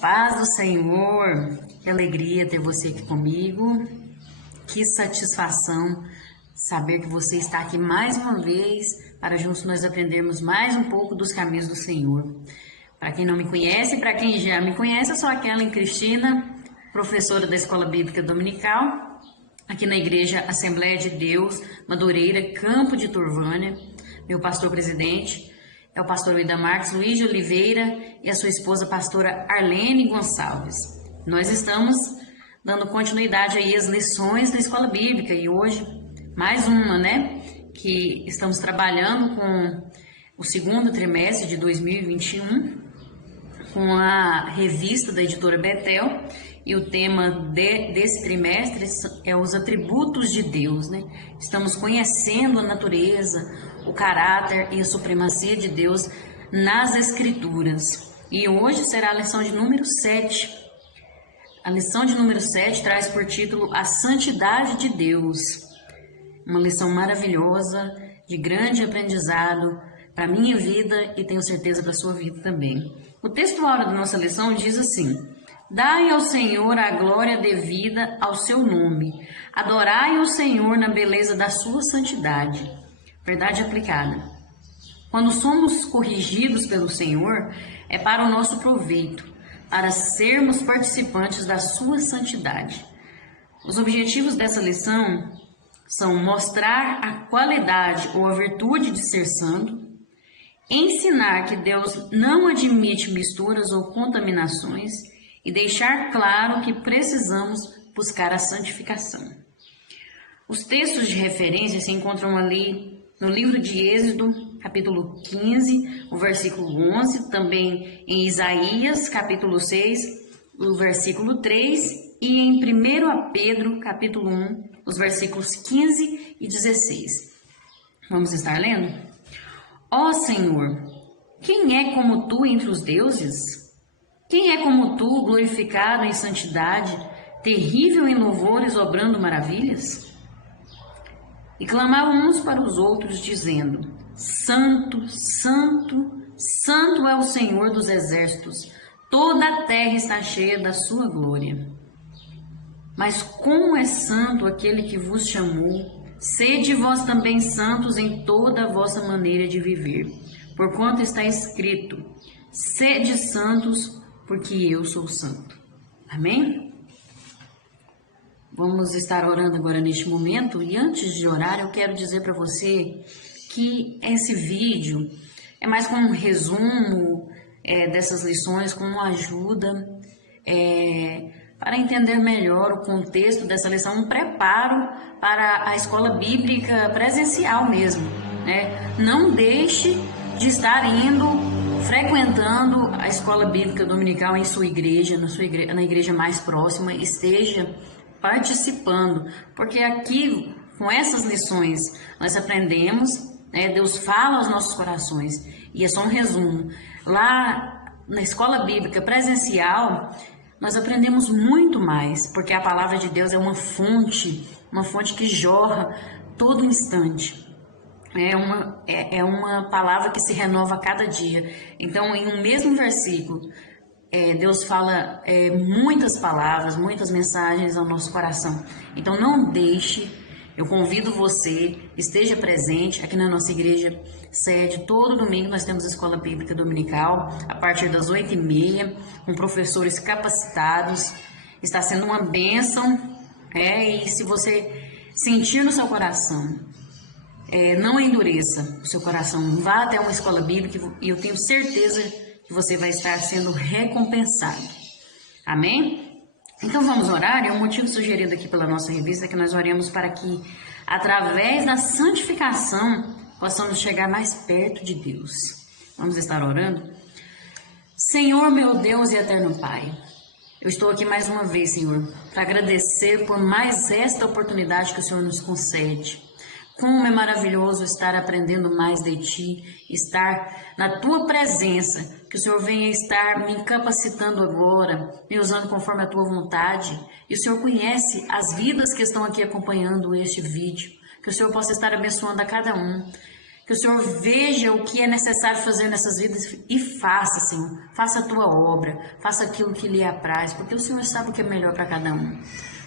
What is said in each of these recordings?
paz do Senhor, que alegria ter você aqui comigo, que satisfação saber que você está aqui mais uma vez para juntos nós aprendermos mais um pouco dos caminhos do Senhor. Para quem não me conhece, para quem já me conhece, eu sou a Kellen Cristina, professora da Escola Bíblica Dominical, aqui na Igreja Assembleia de Deus, Madureira, Campo de Turvânia. Meu pastor presidente é o pastor Ida Marques Luiz de Oliveira e a sua esposa, pastora Arlene Gonçalves. Nós estamos dando continuidade aí às lições da Escola Bíblica e hoje mais uma, que estamos trabalhando com o segundo trimestre de 2021, com a revista da editora Betel, e o tema desse trimestre é os atributos de Deus, Estamos conhecendo a natureza, o caráter e a supremacia de Deus nas Escrituras. E hoje será a lição de número 7. A lição de número 7 traz por título A Santidade de Deus. Uma lição maravilhosa, de grande aprendizado para a minha vida e tenho certeza para a sua vida também. O texto-aula da nossa lição diz assim: Dai ao Senhor a glória devida ao seu nome. Adorai o Senhor na beleza da sua santidade. Verdade aplicada. Quando somos corrigidos pelo Senhor, é para o nosso proveito, para sermos participantes da sua santidade. Os objetivos dessa lição são mostrar a qualidade ou a virtude de ser santo, ensinar que Deus não admite misturas ou contaminações e deixar claro que precisamos buscar a santificação. Os textos de referência se encontram ali no livro de Êxodo, capítulo 15, o versículo 11, também em Isaías, capítulo 6, o versículo 3, e em 1 Pedro, capítulo 1, os versículos 15 e 16. Vamos estar lendo? Ó Senhor, quem é como tu entre os deuses? Quem é como tu, glorificado em santidade, terrível em louvores, obrando maravilhas? E clamavam uns para os outros, dizendo: Santo, Santo, Santo é o Senhor dos exércitos, toda a terra está cheia da sua glória. Mas como é santo aquele que vos chamou, sede vós também santos em toda a vossa maneira de viver, porquanto está escrito: Sede santos, porque eu sou santo. Amém? Vamos estar orando agora neste momento, e antes de orar eu quero dizer para você que esse vídeo é mais como um resumo dessas lições, como uma ajuda para entender melhor o contexto dessa lição, um preparo para a escola bíblica presencial mesmo, Não deixe de estar frequentando a escola bíblica dominical em sua igreja, na igreja mais próxima, esteja participando, porque aqui, com essas lições, nós aprendemos, Deus fala aos nossos corações, e é só um resumo. Lá na escola bíblica presencial, nós aprendemos muito mais, porque a palavra de Deus é uma fonte que jorra todo instante. É uma palavra que se renova a cada dia. Então, em um mesmo versículo, Deus fala muitas palavras, muitas mensagens ao nosso coração. Então não deixe, eu convido você, esteja presente aqui na nossa igreja sede. Todo domingo nós temos a escola bíblica dominical, a partir das 8h30, com professores capacitados. Está sendo uma bênção, e se você sentir no seu coração, não endureça o seu coração, vá até uma escola bíblica e eu tenho certeza que você vai estar sendo recompensado. Amém? Então vamos orar. É um motivo sugerido aqui pela nossa revista que nós oremos para que, através da santificação, possamos chegar mais perto de Deus. Vamos estar orando? Senhor, meu Deus e eterno Pai, eu estou aqui mais uma vez, Senhor, para agradecer por mais esta oportunidade que o Senhor nos concede. Como é maravilhoso estar aprendendo mais de Ti, estar na Tua presença, que o Senhor venha estar me capacitando agora, me usando conforme a Tua vontade. E o Senhor conhece as vidas que estão aqui acompanhando este vídeo, que o Senhor possa estar abençoando a cada um, Que o Senhor veja o que é necessário fazer nessas vidas e faça, Senhor. Faça a tua obra, faça aquilo que lhe apraz, porque o Senhor sabe o que é melhor para cada um.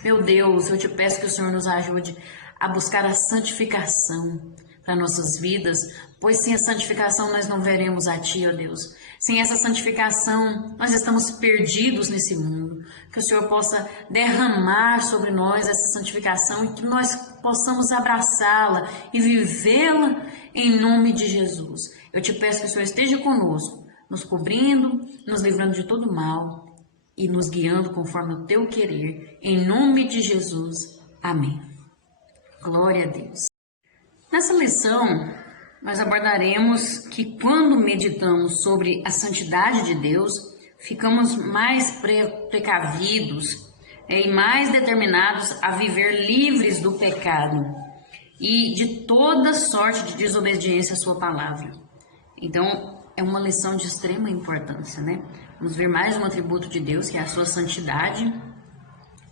Meu Deus, eu te peço que o Senhor nos ajude a buscar a santificação para nossas vidas, pois sem a santificação nós não veremos a Ti, ó Deus. Sem essa santificação, nós estamos perdidos nesse mundo. Que o Senhor possa derramar sobre nós essa santificação e que nós possamos abraçá-la e vivê-la em nome de Jesus. Eu te peço que o Senhor esteja conosco, nos cobrindo, nos livrando de todo mal e nos guiando conforme o Teu querer. Em nome de Jesus. Amém. Glória a Deus. Nessa lição, nós abordaremos que quando meditamos sobre a santidade de Deus, ficamos mais precavidos e mais determinados a viver livres do pecado e de toda sorte de desobediência à sua palavra. Então, é uma lição de extrema importância, né? Vamos ver mais um atributo de Deus, que é a sua santidade,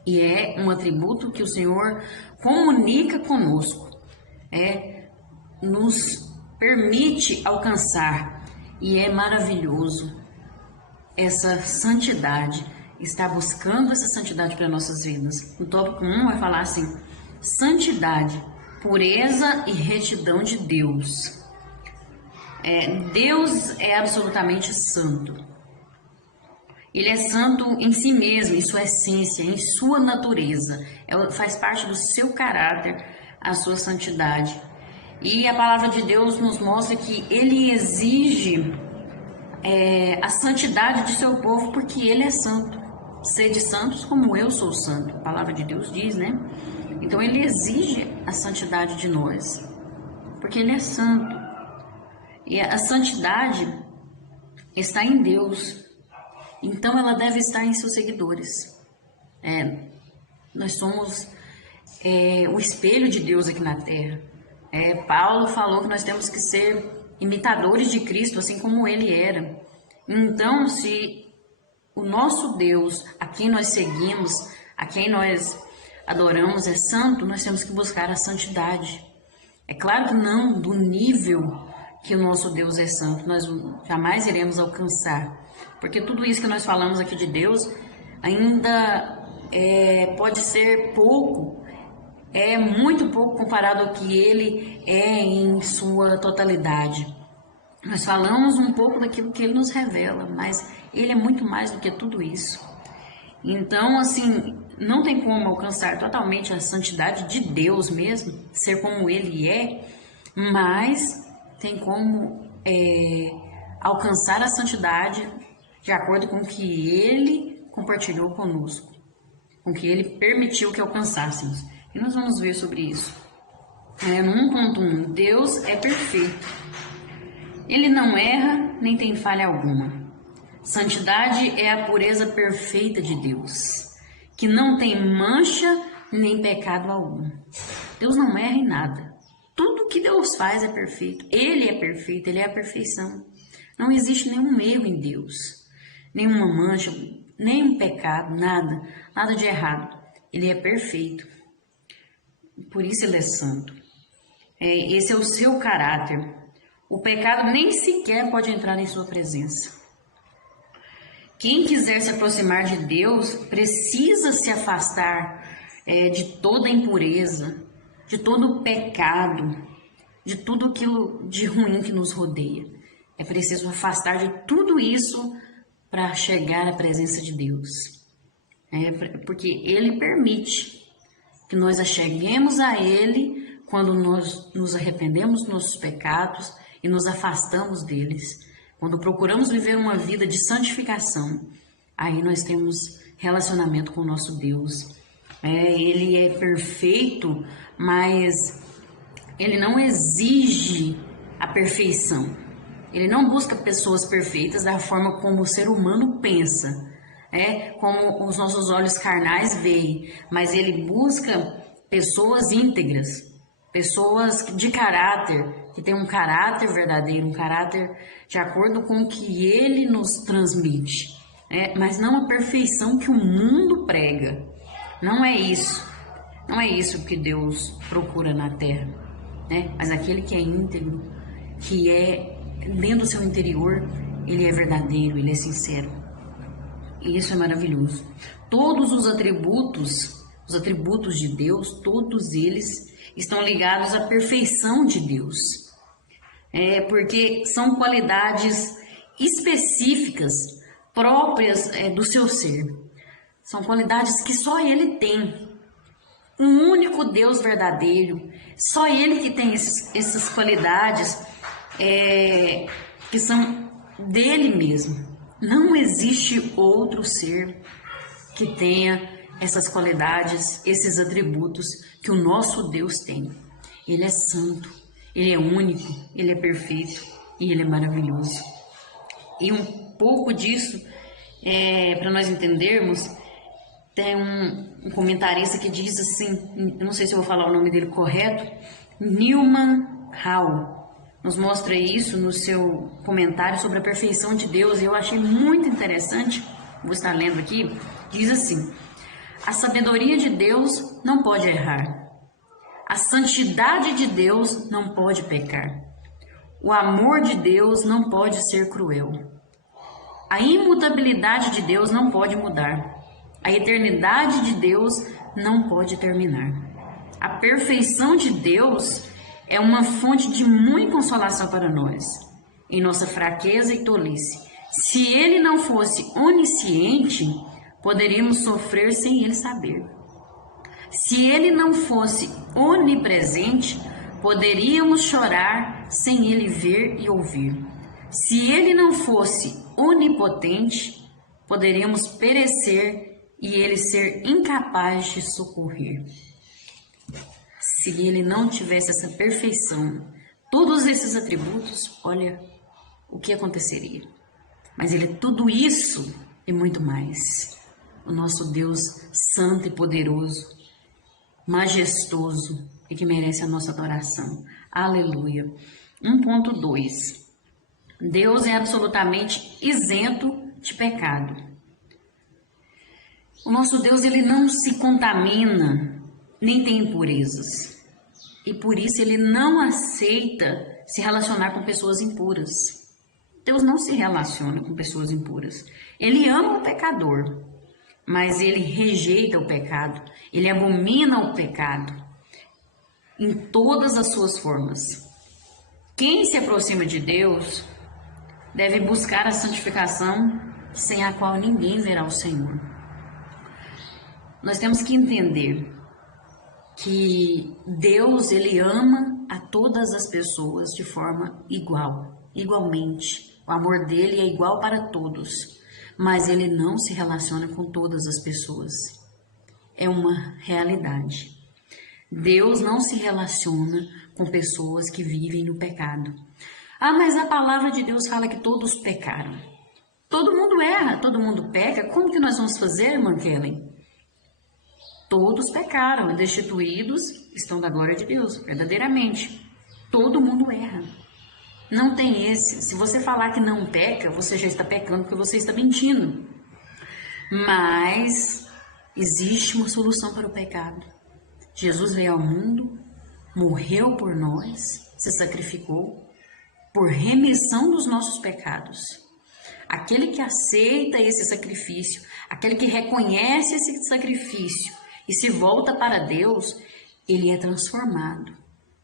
e é um atributo que o Senhor comunica conosco, nos permite alcançar, e é maravilhoso essa santidade, estar buscando essa santidade para nossas vidas. O tópico 1 vai falar assim: santidade, pureza e retidão de Deus. Deus é absolutamente santo. Ele é santo em si mesmo, em sua essência, em sua natureza. Faz parte do seu caráter a sua santidade. E a palavra de Deus nos mostra que Ele exige a santidade de seu povo porque Ele é santo. Sede santos como eu sou santo. A palavra de Deus diz, né? Então Ele exige a santidade de nós, porque Ele é santo. E a santidade está em Deus. Então ela deve estar em seus seguidores. Nós somos o espelho de Deus aqui na terra. Paulo falou que nós temos que ser imitadores de Cristo, assim como Ele era. Então, se o nosso Deus, a quem nós seguimos, a quem nós adoramos, é santo, nós temos que buscar a santidade. É claro que não do nível que o nosso Deus é santo, nós jamais iremos alcançar. Porque tudo isso que nós falamos aqui de Deus ainda pode ser pouco, é muito pouco comparado ao que Ele é em sua totalidade. Nós falamos um pouco daquilo que Ele nos revela, mas Ele é muito mais do que tudo isso. Então, assim, não tem como alcançar totalmente a santidade de Deus mesmo, ser como Ele é, mas tem como alcançar a santidade de acordo com o que Ele compartilhou conosco, com o que Ele permitiu que alcançássemos. E nós vamos ver sobre isso. No 1.1, Deus é perfeito. Ele não erra, nem tem falha alguma. Santidade é a pureza perfeita de Deus, que não tem mancha nem pecado algum. Deus não erra em nada. Tudo que Deus faz é perfeito. Ele é perfeito, Ele é a perfeição. Não existe nenhum erro em Deus. Nenhuma mancha, nenhum pecado, nada de errado. Ele é perfeito. Por isso Ele é santo. Esse é o seu caráter. O pecado nem sequer pode entrar em sua presença. Quem quiser se aproximar de Deus precisa se afastar de toda impureza, de todo pecado, de tudo aquilo de ruim que nos rodeia. É preciso afastar de tudo isso para chegar à presença de Deus. Porque Ele permite que nós acheguemos a Ele quando nós nos arrependemos dos nossos pecados e nos afastamos deles. Quando procuramos viver uma vida de santificação, aí nós temos relacionamento com o nosso Deus. Ele é perfeito, mas Ele não exige a perfeição. Ele não busca pessoas perfeitas da forma como o ser humano pensa, como os nossos olhos carnais veem, mas Ele busca pessoas íntegras, pessoas de caráter, que têm um caráter verdadeiro, um caráter de acordo com o que Ele nos transmite, mas não a perfeição que o mundo prega. Não é isso que Deus procura na terra, mas aquele que é íntegro, que é dentro do seu interior, ele é verdadeiro, ele é sincero. E isso é maravilhoso. Todos os atributos de Deus, todos eles estão ligados à perfeição de Deus. Porque são qualidades específicas, próprias do seu ser. São qualidades que só Ele tem. Um único Deus verdadeiro, só Ele que tem essas qualidades que são dele mesmo. Não existe outro ser que tenha essas qualidades, esses atributos que o nosso Deus tem. Ele é santo, Ele é único, Ele é perfeito e Ele é maravilhoso. E um pouco disso, para nós entendermos, tem um comentarista que diz assim, não sei se eu vou falar o nome dele correto, Newman Hall, nos mostra isso no seu comentário sobre a perfeição de Deus, e eu achei muito interessante, vou estar lendo aqui, diz assim: a sabedoria de Deus não pode errar, a santidade de Deus não pode pecar, o amor de Deus não pode ser cruel, a imutabilidade de Deus não pode mudar, a eternidade de Deus não pode terminar. A perfeição de Deus é uma fonte de muita consolação para nós, em nossa fraqueza e tolice. Se Ele não fosse onisciente, poderíamos sofrer sem Ele saber. Se Ele não fosse onipresente, poderíamos chorar sem Ele ver e ouvir. Se Ele não fosse onipotente, poderíamos perecer e Ele ser incapaz de socorrer. Se Ele não tivesse essa perfeição, todos esses atributos, olha o que aconteceria. Mas Ele é tudo isso e muito mais. O nosso Deus santo e poderoso, majestoso e que merece a nossa adoração. Aleluia. 1.2. Deus é absolutamente isento de pecado. O nosso Deus, Ele não se contamina, nem tem impurezas. E por isso Ele não aceita se relacionar com pessoas impuras. Deus não se relaciona com pessoas impuras. Ele ama o pecador, mas Ele rejeita o pecado. Ele abomina o pecado em todas as suas formas. Quem se aproxima de Deus deve buscar a santificação, sem a qual ninguém verá o Senhor. Nós temos que entender que Deus, Ele ama a todas as pessoas de forma igualmente. O amor dele é igual para todos, mas Ele não se relaciona com todas as pessoas. É uma realidade. Deus não se relaciona com pessoas que vivem no pecado. Ah, mas a palavra de Deus fala que todos pecaram. Todo mundo erra, todo mundo peca. Como que nós vamos fazer, irmã Kellen? Todos pecaram e destituídos estão da glória de Deus, verdadeiramente. Todo mundo erra. Não tem esse. Se você falar que não peca, você já está pecando porque você está mentindo. Mas existe uma solução para o pecado. Jesus veio ao mundo, morreu por nós, se sacrificou por remissão dos nossos pecados. Aquele que aceita esse sacrifício, aquele que reconhece esse sacrifício e se volta para Deus, ele é transformado,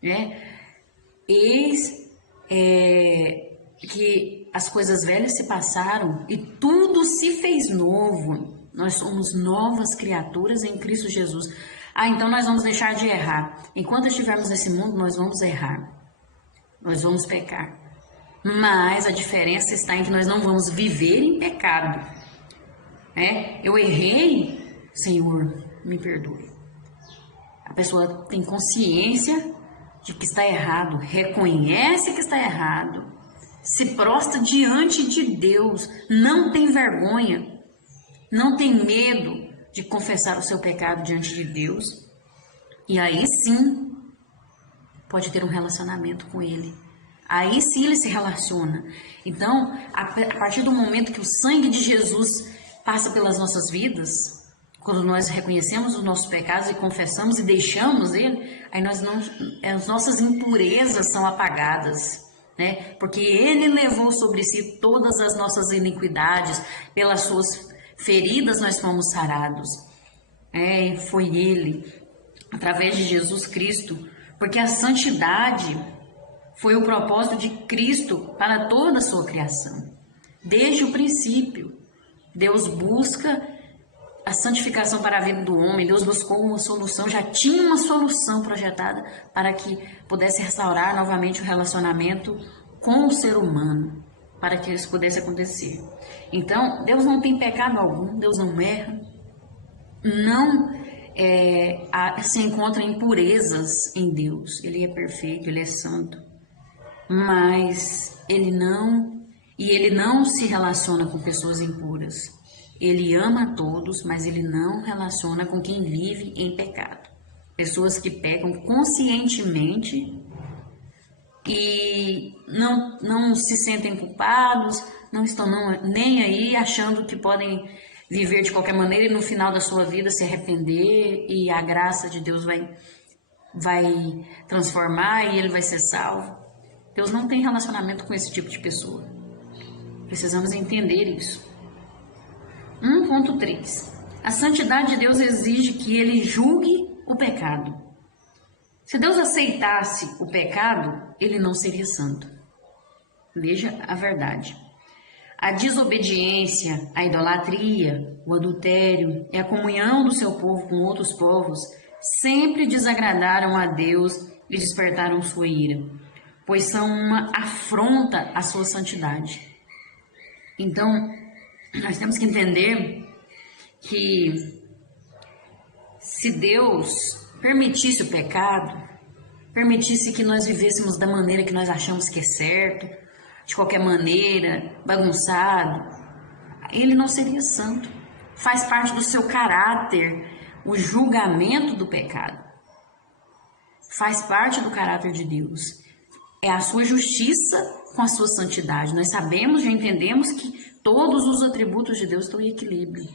né? Eis que as coisas velhas se passaram e tudo se fez novo. Nós somos novas criaturas em Cristo Jesus. Ah, então nós vamos deixar de errar. Enquanto estivermos nesse mundo, nós vamos errar. Nós vamos pecar. Mas a diferença está em que nós não vamos viver em pecado. Eu errei, Senhor, me perdoe. A pessoa tem consciência de que está errado, reconhece que está errado, se prostra diante de Deus, não tem vergonha, não tem medo de confessar o seu pecado diante de Deus, e aí sim pode ter um relacionamento com Ele. Aí sim ele se relaciona. Então, a partir do momento que o sangue de Jesus passa pelas nossas vidas, quando nós reconhecemos os nossos pecados e confessamos e deixamos Ele, aí as nossas impurezas são apagadas. né? Porque Ele levou sobre si todas as nossas iniquidades, pelas suas feridas nós fomos sarados. Foi Ele, através de Jesus Cristo, porque a santidade foi o propósito de Cristo para toda a sua criação. Desde o princípio, Deus busca a santificação para a vida do homem. Deus buscou uma solução, já tinha uma solução projetada para que pudesse restaurar novamente o relacionamento com o ser humano, para que isso pudesse acontecer. Então, Deus não tem pecado algum, Deus não erra, não se encontra impurezas em Deus. Ele é perfeito, Ele é santo, mas Ele não se relaciona com pessoas impuras. Ele ama a todos, mas Ele não relaciona com quem vive em pecado. Pessoas que pecam conscientemente e não se sentem culpados, não estão nem aí, achando que podem viver de qualquer maneira e no final da sua vida se arrepender e a graça de Deus vai transformar e ele vai ser salvo. Deus não tem relacionamento com esse tipo de pessoa. Precisamos entender isso. 1.3. A santidade de Deus exige que Ele julgue o pecado. Se Deus aceitasse o pecado, Ele não seria santo. Veja a verdade. A desobediência, a idolatria, o adultério e a comunhão do seu povo com outros povos sempre desagradaram a Deus e despertaram sua ira, pois são uma afronta à sua santidade. Então, nós temos que entender que se Deus permitisse o pecado, permitisse que nós vivêssemos da maneira que nós achamos que é certo, de qualquer maneira, bagunçado, Ele não seria santo. Faz parte do seu caráter o julgamento do pecado. Faz parte do caráter de Deus. É a sua justiça com a sua santidade. Nós sabemos, já entendemos que todos os atributos de Deus estão em equilíbrio.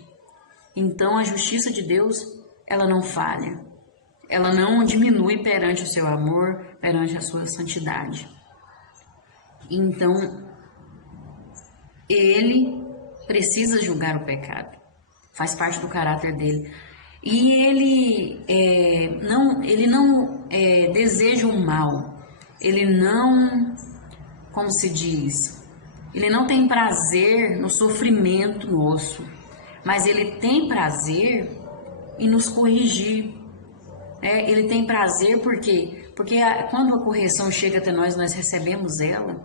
Então, a justiça de Deus, ela não falha. Ela não diminui perante o seu amor, perante a sua santidade. Então, Ele precisa julgar o pecado. Faz parte do caráter dele. E Ele não deseja o mal. Ele não, como se diz, Ele não tem prazer no sofrimento nosso, mas Ele tem prazer em nos corrigir. Ele tem prazer porque quando a correção chega até nós recebemos ela,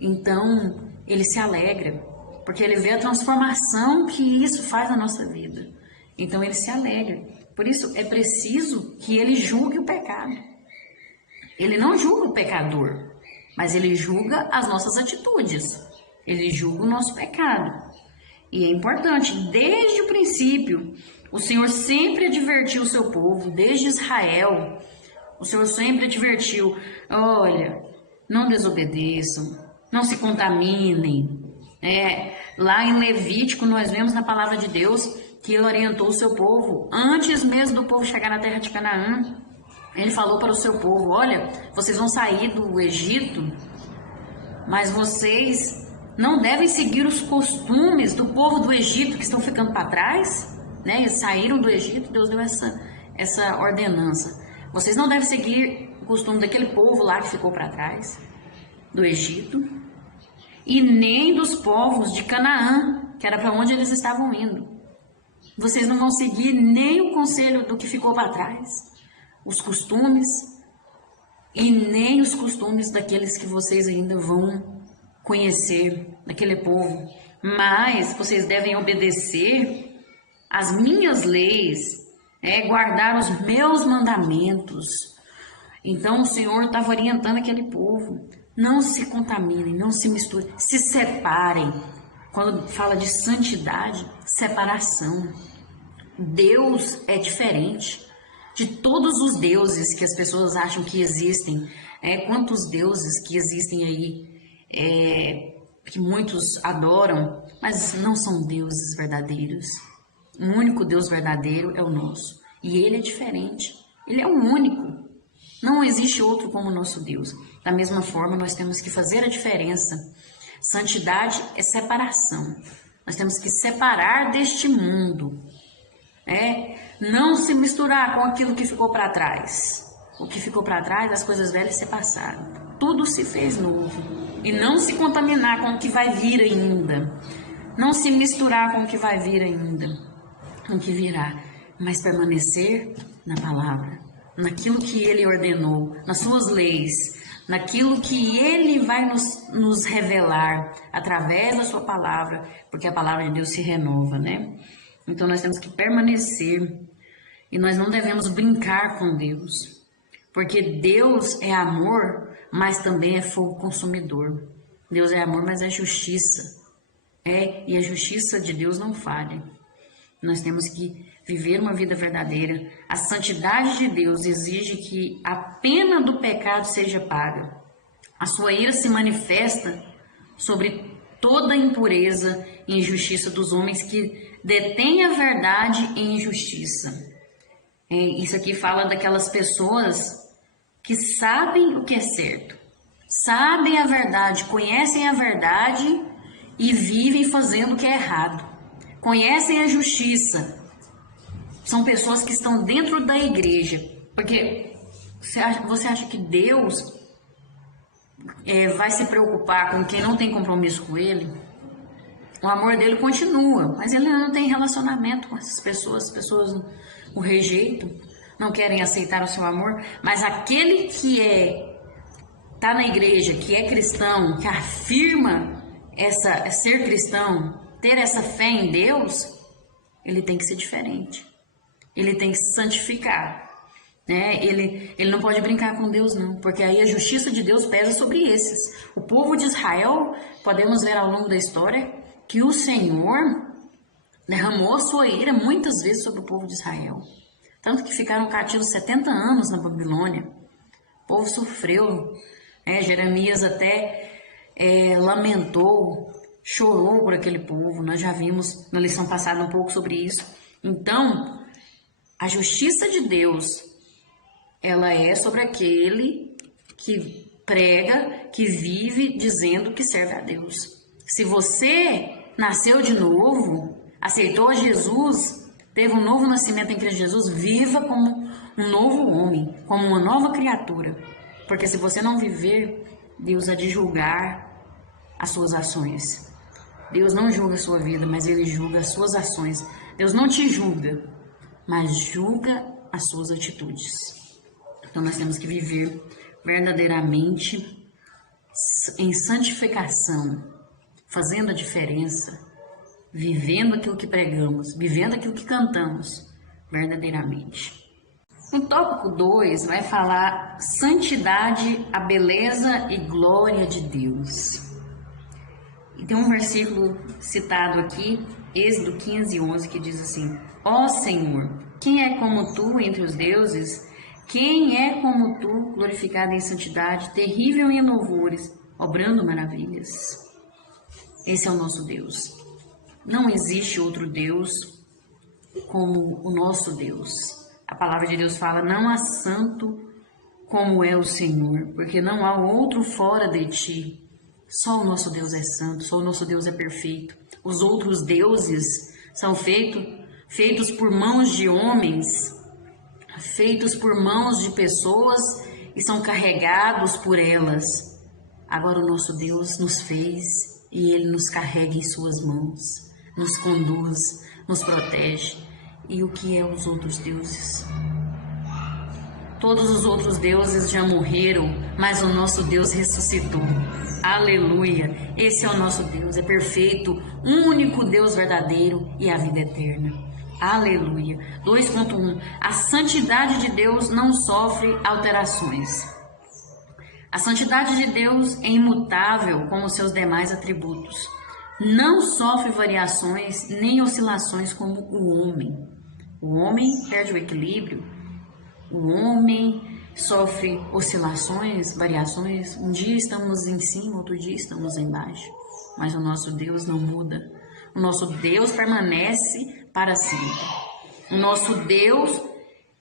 então Ele se alegra, porque Ele vê a transformação que isso faz na nossa vida. Então Ele se alegra. Por isso é preciso que Ele julgue o pecado. Ele não julga o pecador, mas Ele julga as nossas atitudes. Ele julga o nosso pecado. E é importante, desde o princípio, o Senhor sempre advertiu o seu povo, desde Israel. O Senhor sempre advertiu: olha, não desobedeçam, não se contaminem. Lá em Levítico, nós vemos na palavra de Deus que Ele orientou o seu povo, antes mesmo do povo chegar na terra de Canaã. Ele falou para o seu povo: olha, vocês vão sair do Egito, mas vocês não devem seguir os costumes do povo do Egito que estão ficando para trás. Eles saíram do Egito, Deus deu essa ordenança. Vocês não devem seguir o costume daquele povo lá que ficou para trás, do Egito, e nem dos povos de Canaã, que era para onde eles estavam indo. Vocês não vão seguir nem o conselho do que ficou para trás, os costumes, e nem os costumes daqueles que vocês ainda vão conhecer, daquele povo. Mas vocês devem obedecer as minhas leis, guardar os meus mandamentos. Então o Senhor estava orientando aquele povo: não se contaminem, não se misturem, se separem. Quando fala de santidade, separação. Deus é diferente de todos os deuses que as pessoas acham que existem. Quantos deuses que existem aí, que muitos adoram, mas não são deuses verdadeiros. O único Deus verdadeiro é o nosso. E Ele é diferente. Ele é o único. Não existe outro como o nosso Deus. Da mesma forma, nós temos que fazer a diferença. Santidade é separação. Nós temos que separar deste mundo. Não se misturar com aquilo que ficou para trás. O que ficou para trás, as coisas velhas se passaram. Tudo se fez novo. E não se contaminar com o que vai vir ainda. Não se misturar com o que vai vir ainda. Com o que virá. Mas permanecer na palavra. Naquilo que Ele ordenou. Nas suas leis. Naquilo que Ele vai nos revelar. Através da sua palavra. Porque a palavra de Deus se renova, né? Então nós temos que permanecer. E nós não devemos brincar com Deus. Porque Deus é amor, mas também é fogo consumidor. Deus é amor, mas é justiça. E a justiça de Deus não falha. Nós temos que viver uma vida verdadeira. A santidade de Deus exige que a pena do pecado seja paga. A sua ira se manifesta sobre toda a impureza e injustiça dos homens que detêm a verdade em injustiça. Isso aqui fala daquelas pessoas que sabem o que é certo, sabem a verdade, conhecem a verdade e vivem fazendo o que é errado. Conhecem a justiça. São pessoas que estão dentro da igreja. Porque você acha que Deus vai se preocupar com quem não tem compromisso com Ele? O amor dele continua, mas ele não tem relacionamento com essas pessoas. As pessoas o rejeitam, não querem aceitar o seu amor. Mas aquele que está na igreja, que é cristão, que afirma ser cristão, ter essa fé em Deus, ele tem que ser diferente. Ele tem que se santificar. Ele não pode brincar com Deus, não, porque aí a justiça de Deus pesa sobre esses. O povo de Israel, podemos ver ao longo da história, que o Senhor derramou a sua ira muitas vezes sobre o povo de Israel. Tanto que ficaram cativos 70 anos na Babilônia. O povo sofreu. Jeremias até lamentou, chorou por aquele povo. Nós já vimos na lição passada um pouco sobre isso. Então, a justiça de Deus, ela é sobre aquele que prega, que vive dizendo que serve a Deus. Se você nasceu de novo, aceitou a Jesus, teve um novo nascimento em Cristo Jesus, viva como um novo homem, como uma nova criatura. Porque se você não viver, Deus há de julgar as suas ações. Deus não julga a sua vida, mas Ele julga as suas ações. Deus não te julga, mas julga as suas atitudes. Então nós temos que viver verdadeiramente em santificação, fazendo a diferença, vivendo aquilo que pregamos, vivendo aquilo que cantamos, verdadeiramente. No tópico 2 vai falar santidade, a beleza e glória de Deus. E tem um versículo citado aqui, Êxodo 15:11, que diz assim: Ó Senhor, quem é como tu entre os deuses? Quem é como tu, glorificado em santidade, terrível em louvores, obrando maravilhas? Esse é o nosso Deus. Não existe outro Deus como o nosso Deus. A palavra de Deus fala: não há santo como é o Senhor, porque não há outro fora de ti. Só o nosso Deus é santo, só o nosso Deus é perfeito. Os outros deuses são feitos por mãos de homens, feitos por mãos de pessoas e são carregados por elas. Agora o nosso Deus nos fez e Ele nos carrega em suas mãos, nos conduz, nos protege. E o que é os outros deuses? Todos os outros deuses já morreram, mas o nosso Deus ressuscitou. Aleluia! Esse é o nosso Deus, é perfeito, único Deus verdadeiro e a vida eterna. Aleluia! 2.1. A santidade de Deus não sofre alterações. A santidade de Deus é imutável como seus demais atributos. Não sofre variações nem oscilações como o homem. O homem perde o equilíbrio. O homem sofre oscilações, variações. Um dia estamos em cima, outro dia estamos embaixo. Mas o nosso Deus não muda. O nosso Deus permanece para sempre. O nosso Deus,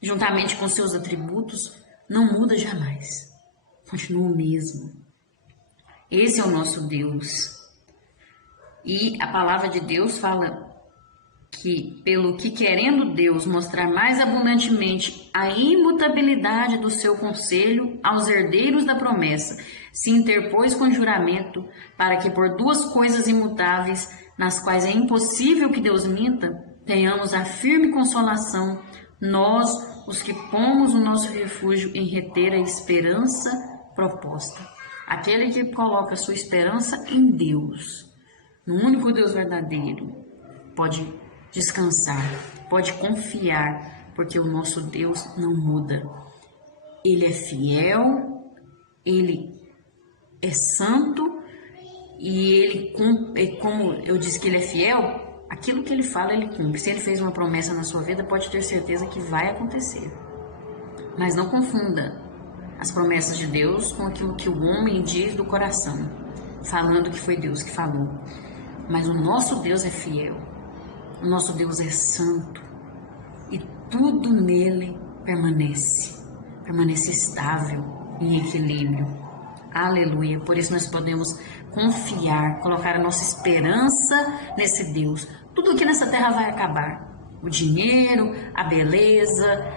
juntamente com seus atributos, não muda jamais, continua o mesmo. Esse é o nosso Deus. E a palavra de Deus fala que, pelo que querendo Deus mostrar mais abundantemente a imutabilidade do seu conselho aos herdeiros da promessa, se interpôs com juramento para que por duas coisas imutáveis, nas quais é impossível que Deus minta, tenhamos a firme consolação, nós, os que pomos o nosso refúgio em reter a esperança proposta. Aquele que coloca sua esperança em Deus, no único Deus verdadeiro, pode descansar, pode confiar, porque o nosso Deus não muda. Ele é fiel, ele é santo e ele, como eu disse que ele é fiel, aquilo que ele fala ele cumpre. Se ele fez uma promessa na sua vida, pode ter certeza que vai acontecer. Mas não confunda as promessas de Deus com aquilo que o homem diz do coração, falando que foi Deus que falou. Mas o nosso Deus é fiel, o nosso Deus é santo e tudo nele permanece estável, em equilíbrio. Aleluia! Por isso nós podemos confiar, colocar a nossa esperança nesse Deus. Tudo aqui nessa terra vai acabar. O dinheiro, a beleza,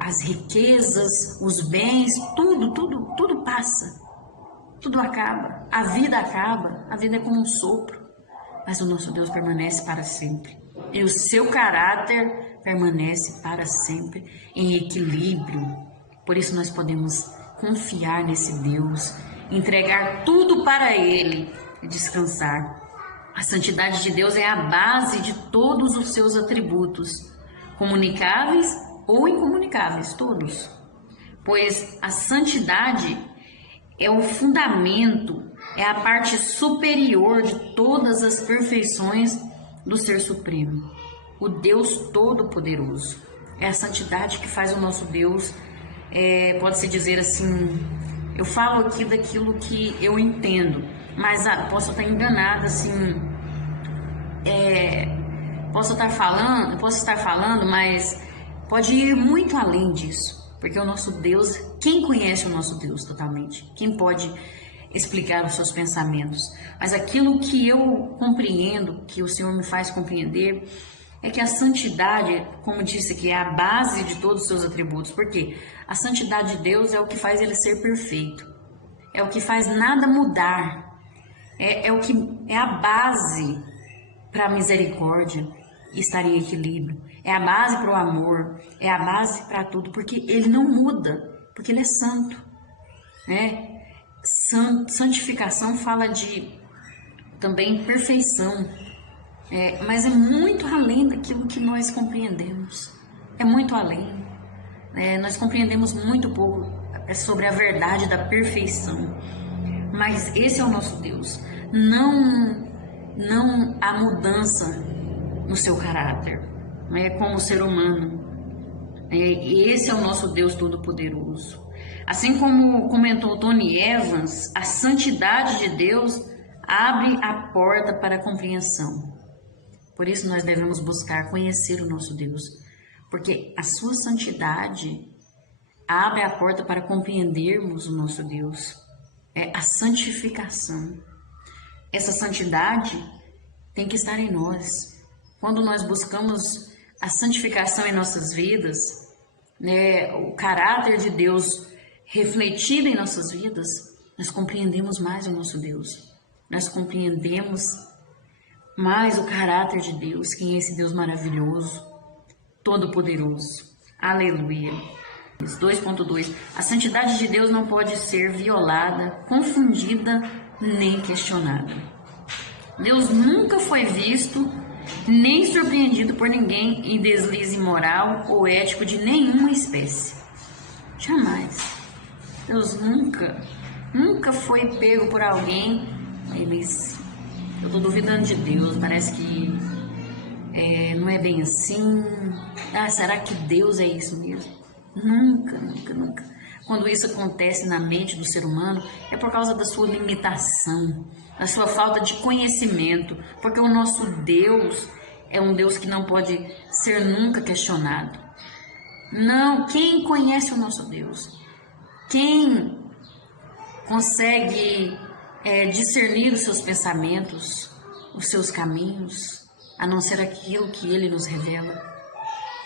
as riquezas, os bens, tudo passa. Tudo acaba. A vida acaba. A vida é como um sopro. Mas o nosso Deus permanece para sempre. E o seu caráter permanece para sempre em equilíbrio. Por isso nós podemos confiar nesse Deus, entregar tudo para Ele e descansar. A santidade de Deus é a base de todos os seus atributos, comunicáveis ou incomunicáveis, todos. Pois a santidade é o fundamento, é a parte superior de todas as perfeições do Ser Supremo, o Deus Todo-Poderoso. É a santidade que faz o nosso Deus, pode-se dizer assim, eu falo aqui daquilo que eu entendo, mas posso estar enganada, assim, posso estar falando, mas pode ir muito além disso. Porque o nosso Deus, quem conhece o nosso Deus totalmente? Quem pode explicar os seus pensamentos? Mas aquilo que eu compreendo, que o Senhor me faz compreender, é que a santidade, como disse, que é a base de todos os seus atributos. Porque a santidade de Deus é o que faz ele ser perfeito. É o que faz nada mudar. É a base para a misericórdia estar em equilíbrio. É a base para o amor, é a base para tudo, porque ele não muda, porque ele é santo, né? Santificação fala de também perfeição, mas é muito além daquilo que nós compreendemos, é muito além. Nós compreendemos muito pouco sobre a verdade da perfeição, mas esse é o nosso Deus. Não há mudança no seu caráter, como ser humano. Esse é o nosso Deus Todo-Poderoso. Assim como comentou Tony Evans, a santidade de Deus abre a porta para a compreensão. Por isso nós devemos buscar conhecer o nosso Deus, porque a sua santidade abre a porta para compreendermos o nosso Deus. É a santificação. Essa santidade tem que estar em nós. Quando nós buscamos a santificação em nossas vidas, o caráter de Deus refletido em nossas vidas, nós compreendemos mais o nosso Deus. Nós compreendemos mais o caráter de Deus, quem é esse Deus maravilhoso, todo-poderoso. Aleluia. 2.2. A santidade de Deus não pode ser violada, confundida, nem questionada. Deus nunca foi visto nem surpreendido por ninguém em deslize moral ou ético de nenhuma espécie. Jamais. Deus nunca foi pego por alguém. Mas eu estou duvidando de Deus, parece que não é bem assim. Será que Deus é isso mesmo? Nunca. Quando isso acontece na mente do ser humano, é por causa da sua limitação, da sua falta de conhecimento, porque o nosso Deus é um Deus que não pode ser nunca questionado. Não, quem conhece o nosso Deus? Quem consegue discernir os seus pensamentos, os seus caminhos, a não ser aquilo que Ele nos revela?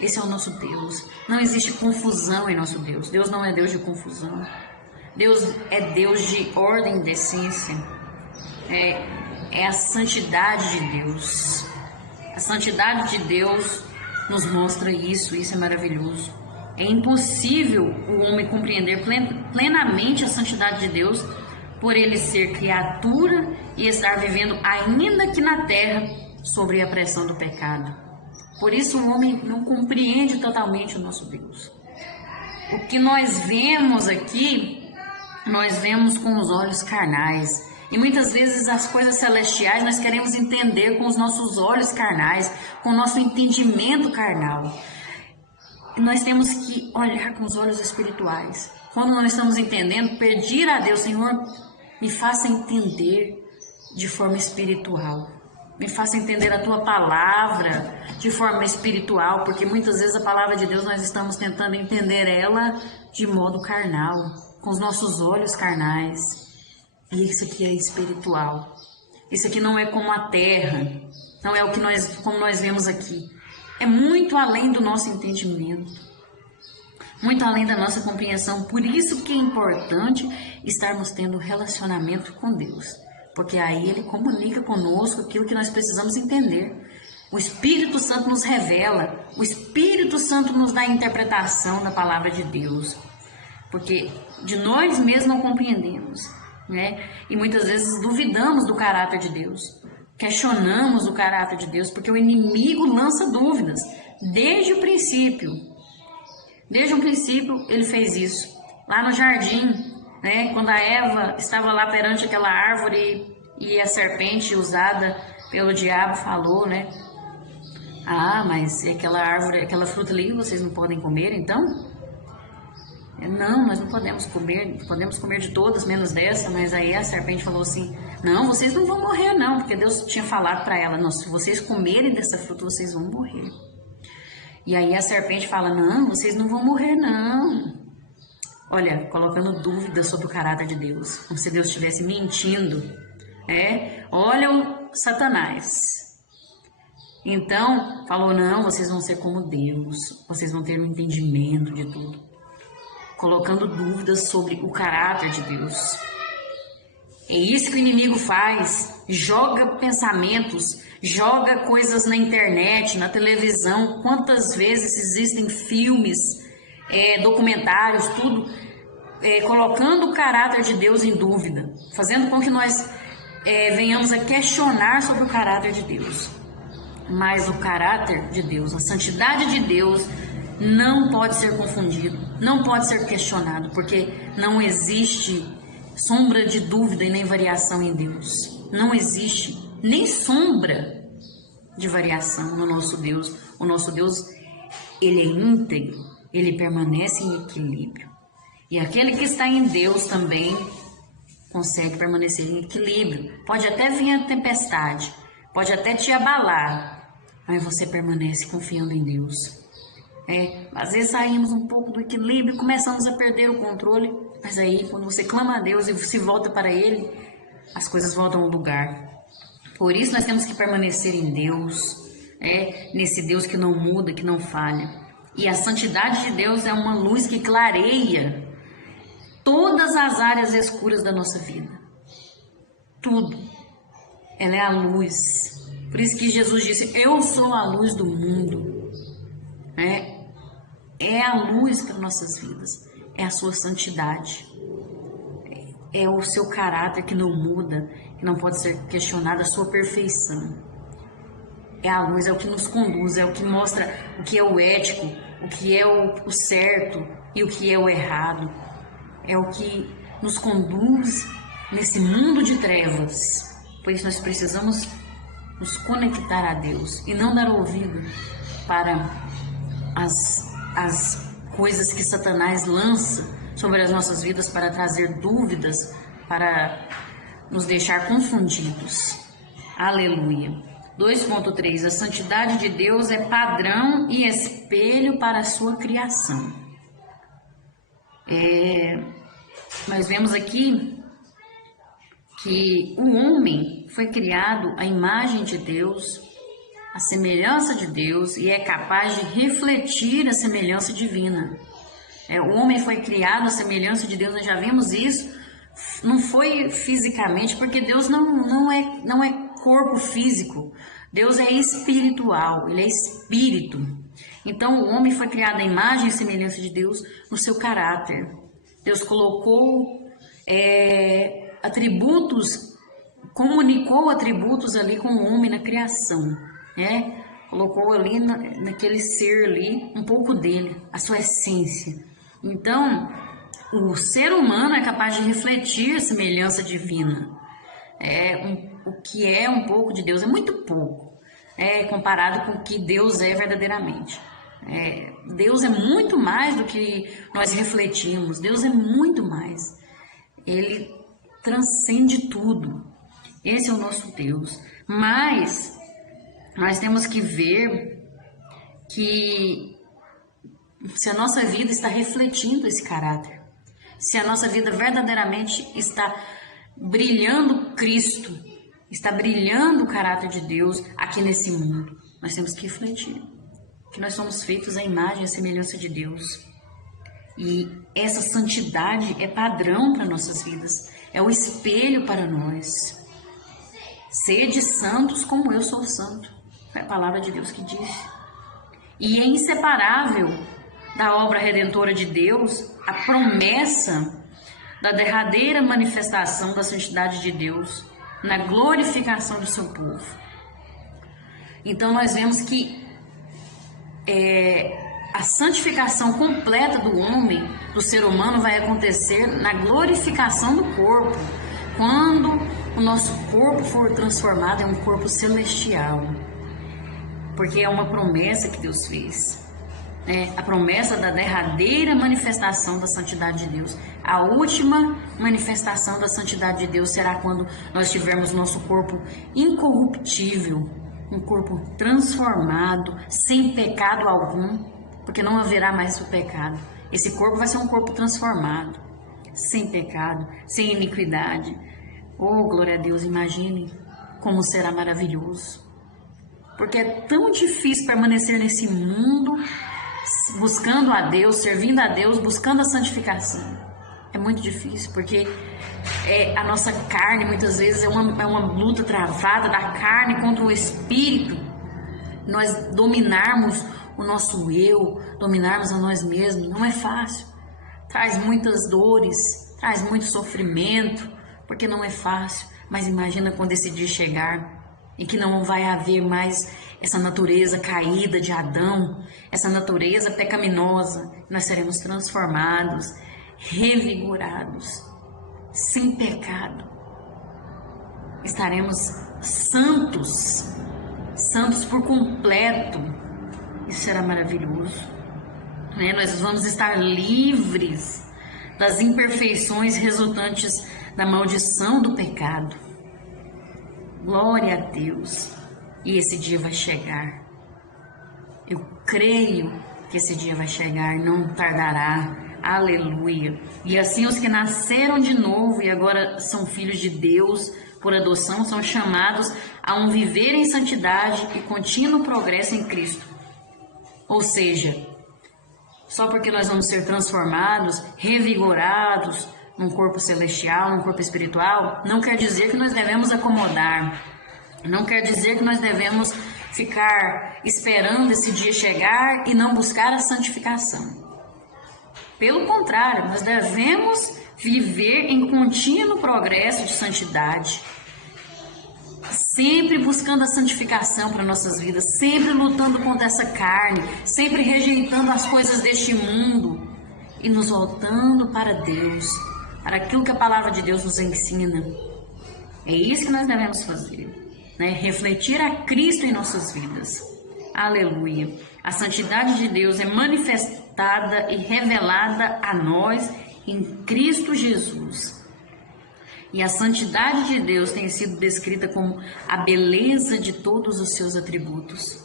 Esse é o nosso Deus. Não existe confusão em nosso Deus. Deus não é Deus de confusão. Deus é Deus de ordem e decência. É a santidade de Deus. A santidade de Deus nos mostra isso é maravilhoso. É impossível o homem compreender plenamente a santidade de Deus por ele ser criatura e estar vivendo ainda aqui na terra sobre a pressão do pecado. Por isso o homem não compreende totalmente o nosso Deus. O que nós vemos aqui, nós vemos com os olhos carnais. E muitas vezes as coisas celestiais nós queremos entender com os nossos olhos carnais, com o nosso entendimento carnal. E nós temos que olhar com os olhos espirituais. Quando nós estamos entendendo, pedir a Deus, Senhor, me faça entender de forma espiritual. Me faça entender a Tua palavra de forma espiritual, porque muitas vezes a palavra de Deus nós estamos tentando entender ela de modo carnal, com os nossos olhos carnais. E isso aqui é espiritual. Isso aqui não é como a terra, não é o que como nós vemos aqui. É muito além do nosso entendimento, muito além da nossa compreensão. Por isso que é importante estarmos tendo relacionamento com Deus, porque aí Ele comunica conosco aquilo que nós precisamos entender. O Espírito Santo nos revela, o Espírito Santo nos dá a interpretação da palavra de Deus, porque de nós mesmos não compreendemos, né? E muitas vezes duvidamos do caráter de Deus, questionamos o caráter de Deus, porque o inimigo lança dúvidas desde o princípio. Desde o princípio ele fez isso. Lá no jardim, né, quando a Eva estava lá perante aquela árvore e a serpente usada pelo diabo falou, né? Ah, mas aquela árvore, aquela fruta ali vocês não podem comer, então? Não, nós não podemos comer de todas, menos dessa. Mas aí a serpente falou assim, não, vocês não vão morrer não, porque Deus tinha falado para ela, não, se vocês comerem dessa fruta, vocês vão morrer. E aí a serpente fala, não, vocês não vão morrer não. Olha, colocando dúvidas sobre o caráter de Deus, como se Deus estivesse mentindo. Olha o Satanás. Então, falou, não, vocês vão ser como Deus, vocês vão ter um entendimento de tudo. Colocando dúvidas sobre o caráter de Deus. É isso que o inimigo faz, joga pensamentos, joga coisas na internet, na televisão. Quantas vezes existem filmes, documentários, tudo, colocando o caráter de Deus em dúvida, fazendo com que nós venhamos a questionar sobre o caráter de Deus. Mas o caráter de Deus, a santidade de Deus, não pode ser confundido, não pode ser questionado, porque não existe sombra de dúvida e nem variação em Deus. Não existe nem sombra de variação no nosso Deus. O nosso Deus, Ele é íntegro, Ele permanece em equilíbrio. E aquele que está em Deus também consegue permanecer em equilíbrio. Pode até vir a tempestade, pode até te abalar, mas você permanece confiando em Deus. Às vezes saímos um pouco do equilíbrio, começamos a perder o controle, mas aí quando você clama a Deus e se volta para Ele, as coisas voltam ao lugar. Por isso nós temos que permanecer em Deus, nesse Deus que não muda, que não falha. E a santidade de Deus é uma luz que clareia todas as áreas escuras da nossa vida. Tudo. Ela é a luz. Por isso que Jesus disse, eu sou a luz do mundo. É a luz para nossas vidas, é a sua santidade, é o seu caráter que não muda, que não pode ser questionado, a sua perfeição. É a luz, é o que nos conduz, é o que mostra o que é o ético, o que é o certo e o que é o errado. É o que nos conduz nesse mundo de trevas. Por isso nós precisamos nos conectar a Deus e não dar ouvido para as coisas que Satanás lança sobre as nossas vidas para trazer dúvidas, para nos deixar confundidos. Aleluia. 2.3. A santidade de Deus é padrão e espelho para a sua criação. Nós vemos aqui que o homem foi criado à imagem de Deus, à semelhança de Deus, e é capaz de refletir a semelhança divina. O homem foi criado à semelhança de Deus, nós já vimos isso. Não foi fisicamente, porque Deus não é corpo físico. Deus é espiritual, ele é espírito. Então o homem foi criado à imagem e semelhança de Deus no seu caráter. Deus colocou atributos, comunicou atributos ali com o homem na criação, né? Colocou ali naquele ser ali um pouco dele, a sua essência. Então, o ser humano é capaz de refletir a semelhança divina. O que é um pouco de Deus é muito pouco, comparado com o que Deus é verdadeiramente. Deus é muito mais do que nós refletimos. Deus é muito mais. Ele transcende tudo. Esse é o nosso Deus. Mas nós temos que ver que se a nossa vida está refletindo esse caráter, se a nossa vida verdadeiramente está brilhando Cristo, está brilhando o caráter de Deus aqui nesse mundo, nós temos que refletir que nós somos feitos à imagem e à semelhança de Deus. E essa santidade é padrão para nossas vidas, é o espelho para nós. Sede santos como eu sou santo, é a palavra de Deus que diz. E é inseparável da obra redentora de Deus a promessa da derradeira manifestação da santidade de Deus na glorificação do seu povo. Então nós vemos que a santificação completa do homem, do ser humano, vai acontecer na glorificação do corpo, quando o nosso corpo for transformado em um corpo celestial, porque é uma promessa que Deus fez. A promessa da derradeira manifestação da santidade de Deus. A última manifestação da santidade de Deus será quando nós tivermos nosso corpo incorruptível, um corpo transformado, sem pecado algum, porque não haverá mais o pecado. Esse corpo vai ser um corpo transformado, sem pecado, sem iniquidade. Oh, glória a Deus, imagine como será maravilhoso. Porque é tão difícil permanecer nesse mundo, buscando a Deus, servindo a Deus, buscando a santificação. É muito difícil, porque a nossa carne muitas vezes é uma luta travada da carne contra o espírito. Nós dominarmos o nosso eu, dominarmos a nós mesmos, não é fácil. Traz muitas dores, traz muito sofrimento, porque não é fácil. Mas imagina quando esse dia chegar e que não vai haver mais essa natureza caída de Adão, essa natureza pecaminosa. Nós seremos transformados, revigorados, sem pecado. Estaremos santos, santos por completo. Isso será maravilhoso. Nós vamos estar livres das imperfeições resultantes da maldição do pecado. Glória a Deus. E esse dia vai chegar. Eu creio que esse dia vai chegar, não tardará. Aleluia. E assim os que nasceram de novo e agora são filhos de Deus por adoção são chamados a um viver em santidade e contínuo progresso em Cristo. Ou seja, só porque nós vamos ser transformados, revigorados num corpo celestial, num corpo espiritual, não quer dizer que nós devemos acomodar. Não quer dizer que nós devemos ficar esperando esse dia chegar e não buscar a santificação. Pelo contrário, nós devemos viver em contínuo progresso de santidade, sempre buscando a santificação para nossas vidas, sempre lutando contra essa carne, sempre rejeitando as coisas deste mundo e nos voltando para Deus, para aquilo que a palavra de Deus nos ensina. É isso que nós devemos fazer. Refletir a Cristo em nossas vidas. Aleluia. A santidade de Deus é manifestada e revelada a nós em Cristo Jesus. E a santidade de Deus tem sido descrita como a beleza de todos os seus atributos.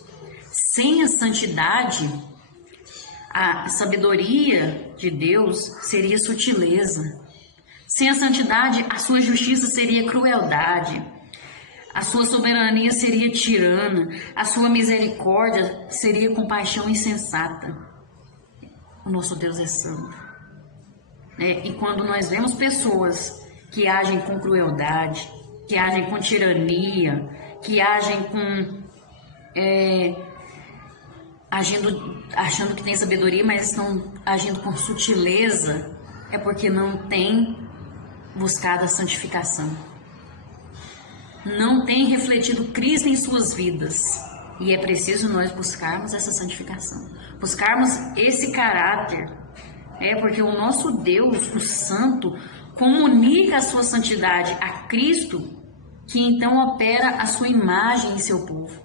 Sem a santidade, a sabedoria de Deus seria sutileza. Sem a santidade, a sua justiça seria crueldade. A sua soberania seria tirana. A sua misericórdia seria compaixão insensata. O nosso Deus é santo. E quando nós vemos pessoas que agem com crueldade, que agem com tirania, que agem com... achando que tem sabedoria, mas estão agindo com sutileza, é porque não tem buscado a santificação. Não tem refletido Cristo em suas vidas. E é preciso nós buscarmos essa santificação. Buscarmos esse caráter. Porque o nosso Deus, o Santo, comunica a sua santidade a Cristo, que então opera a sua imagem em seu povo.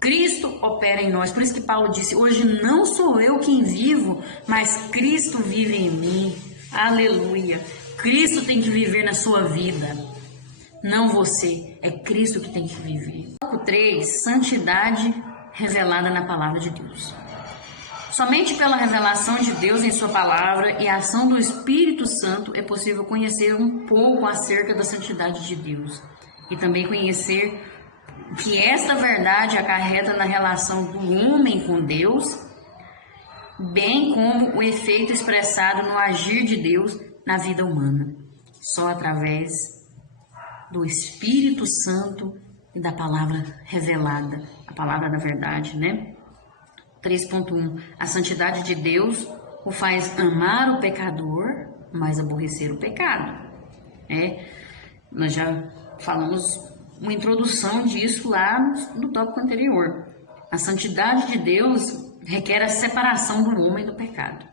Cristo opera em nós. Por isso que Paulo disse, hoje não sou eu quem vivo, mas Cristo vive em mim. Aleluia. Cristo tem que viver na sua vida. Não você, é Cristo que tem que viver. Tópico 3, santidade revelada na palavra de Deus. Somente pela revelação de Deus em sua palavra e a ação do Espírito Santo é possível conhecer um pouco acerca da santidade de Deus. E também conhecer o que esta verdade acarreta na relação do homem com Deus, bem como o efeito expressado no agir de Deus na vida humana. Só através do Espírito Santo e da palavra revelada, a palavra da verdade, 3.1. A santidade de Deus o faz amar o pecador, mas aborrecer o pecado. Nós já falamos uma introdução disso lá no tópico anterior. A santidade de Deus requer a separação do homem do pecado.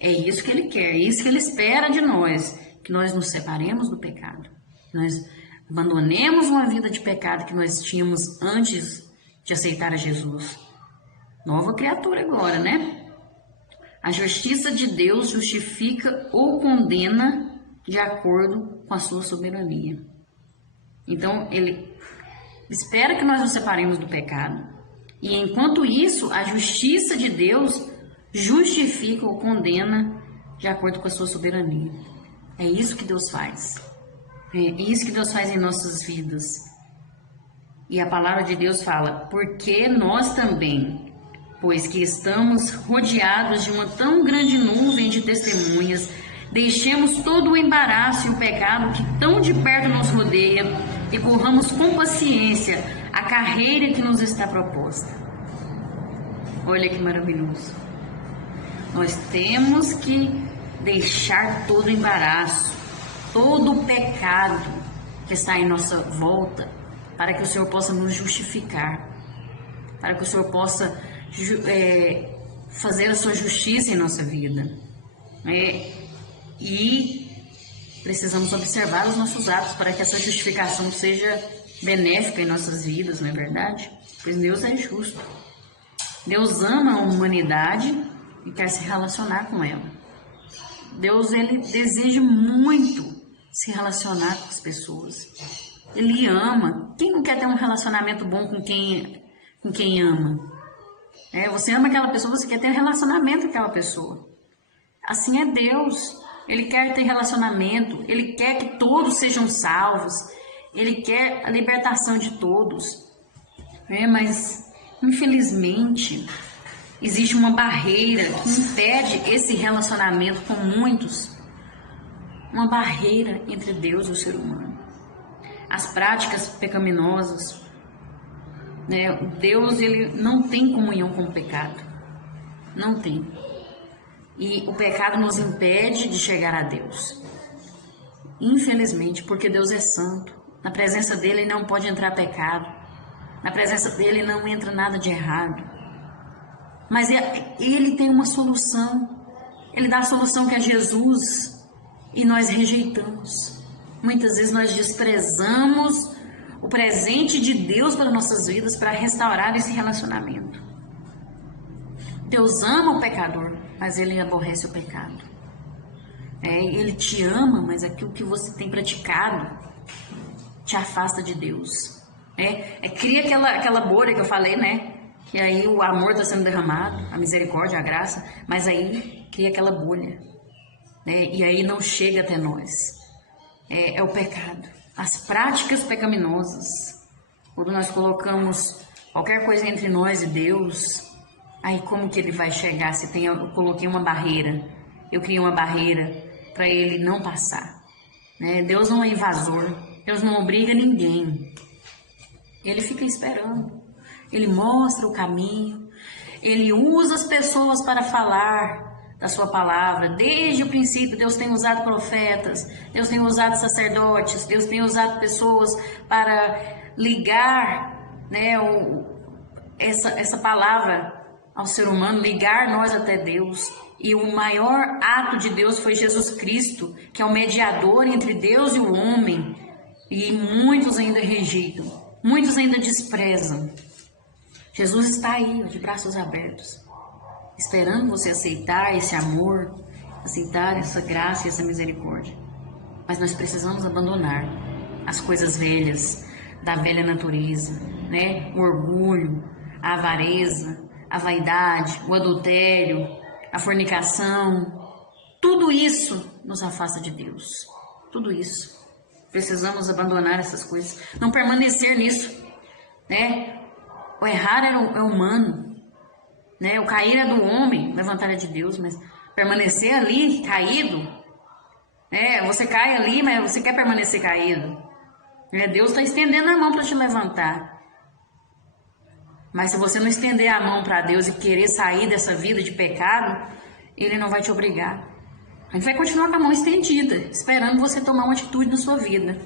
É isso que Ele quer, é isso que Ele espera de nós, que nós nos separemos do pecado. Nós abandonemos uma vida de pecado que nós tínhamos antes de aceitar a Jesus. Nova criatura agora, A justiça de Deus justifica ou condena de acordo com a sua soberania. Então, Ele espera que nós nos separemos do pecado. E enquanto isso, a justiça de Deus justifica ou condena de acordo com a sua soberania. É isso que Deus faz. É isso que Deus faz em nossas vidas. E a palavra de Deus fala, porque nós também, pois que estamos rodeados de uma tão grande nuvem de testemunhas, deixemos todo o embaraço e o pecado que tão de perto nos rodeia e corramos com paciência a carreira que nos está proposta. Olha que maravilhoso. Nós temos que deixar todo o embaraço, todo o pecado que está em nossa volta, para que o Senhor possa nos justificar, para que o Senhor possa fazer a sua justiça em nossa vida. E precisamos observar os nossos atos para que essa justificação seja benéfica em nossas vidas, não é verdade? Pois Deus é justo. Deus ama a humanidade e quer se relacionar com ela. Deus, Ele deseja muito se relacionar com as pessoas. Ele ama. Quem não quer ter um relacionamento bom com quem ama? Você ama aquela pessoa, você quer ter um relacionamento com aquela pessoa. Assim é Deus. Ele quer ter relacionamento. Ele quer que todos sejam salvos. Ele quer a libertação de todos. Mas, infelizmente, existe uma barreira que impede esse relacionamento com muitos. Uma barreira entre Deus e o ser humano. As práticas pecaminosas. Deus, Ele não tem comunhão com o pecado. Não tem. E o pecado nos impede de chegar a Deus. Infelizmente, porque Deus é santo. Na presença dEle não pode entrar pecado. Na presença dEle não entra nada de errado. Mas Ele tem uma solução. Ele dá a solução que é Jesus. E nós rejeitamos. Muitas vezes nós desprezamos o presente de Deus para nossas vidas para restaurar esse relacionamento. Deus ama o pecador, mas Ele aborrece o pecado. Ele te ama, mas aquilo que você tem praticado te afasta de Deus. Cria aquela bolha que eu falei, né? Que aí o amor está sendo derramado, a misericórdia, a graça, mas aí cria aquela bolha, né? E aí não chega até nós. É o pecado, as práticas pecaminosas. Quando nós colocamos qualquer coisa entre nós e Deus, aí como que ele vai chegar se eu coloquei uma barreira? Eu criei uma barreira para ele não passar, né? Deus não é invasor, Deus não obriga ninguém. Ele fica esperando. Ele mostra o caminho. Ele usa as pessoas para falar da sua palavra. Desde o princípio, Deus tem usado profetas, Deus tem usado sacerdotes, Deus tem usado pessoas para ligar, né, essa palavra ao ser humano, ligar nós até Deus. E o maior ato de Deus foi Jesus Cristo, que é o mediador entre Deus e o homem. E muitos ainda rejeitam, muitos ainda desprezam. Jesus está aí, de braços abertos, esperando você aceitar esse amor, aceitar essa graça e essa misericórdia. Mas nós precisamos abandonar as coisas velhas, da velha natureza, né? O orgulho, a avareza, a vaidade, o adultério, a fornicação. Tudo isso nos afasta de Deus. Tudo isso. Precisamos abandonar essas coisas, não permanecer nisso, né? O errar é humano, né? O cair é do homem, levantar é de Deus, mas permanecer ali caído, né? Você cai ali, mas você quer permanecer caído, né? Deus está estendendo a mão para te levantar, mas se você não estender a mão para Deus e querer sair dessa vida de pecado, Ele não vai te obrigar. A gente vai continuar com a mão estendida, esperando você tomar uma atitude na sua vida.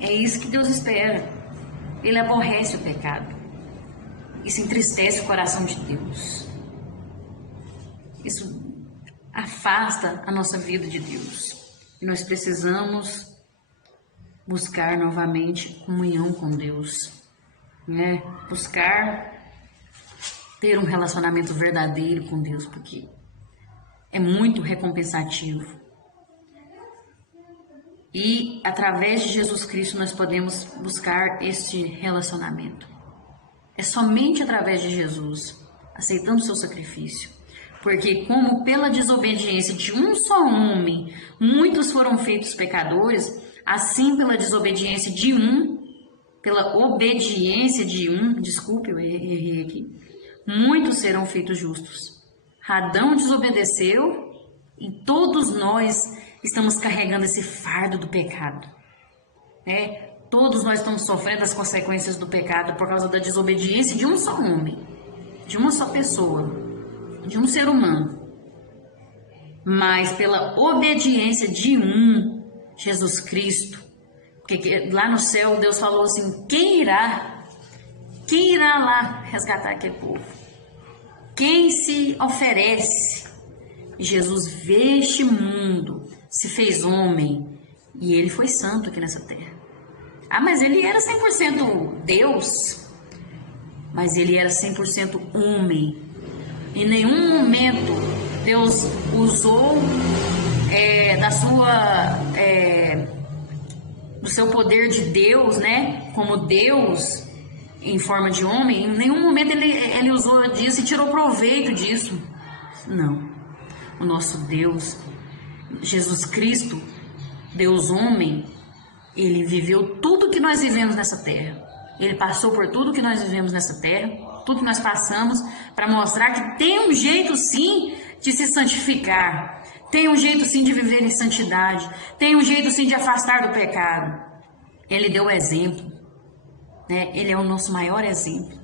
É isso que Deus espera. Ele aborrece o pecado. Isso entristece o coração de Deus. Isso afasta a nossa vida de Deus. E nós precisamos buscar novamente comunhão com Deus, né? Buscar ter um relacionamento verdadeiro com Deus, porque é muito recompensativo. E através de Jesus Cristo nós podemos buscar este relacionamento. É somente através de Jesus, aceitando o seu sacrifício. Porque como pela desobediência de um só homem, muitos foram feitos pecadores, assim pela desobediência de pela obediência de desculpe, eu errei aqui, muitos serão feitos justos. Adão desobedeceu e todos nós estamos carregando esse fardo do pecado. Todos nós estamos sofrendo as consequências do pecado por causa da desobediência de um só homem, de uma só pessoa, de um ser humano. Mas pela obediência de Jesus Cristo, porque lá no céu Deus falou assim, quem irá lá resgatar aquele povo? Quem se oferece? Jesus veio este mundo, se fez homem e ele foi santo aqui nessa terra. Mas ele era 100% Deus, mas ele era 100% homem. Em nenhum momento Deus usou do seu poder de Deus, né? Como Deus em forma de homem. Em nenhum momento ele usou disso e tirou proveito disso. Não. O nosso Deus, Jesus Cristo, Deus homem, ele viveu tudo que nós vivemos nessa terra. Ele passou por tudo que nós vivemos nessa terra, tudo que nós passamos, para mostrar que tem um jeito sim de se santificar, tem um jeito sim de viver em santidade, tem um jeito sim de afastar do pecado. Ele deu o exemplo, né? Ele é o nosso maior exemplo.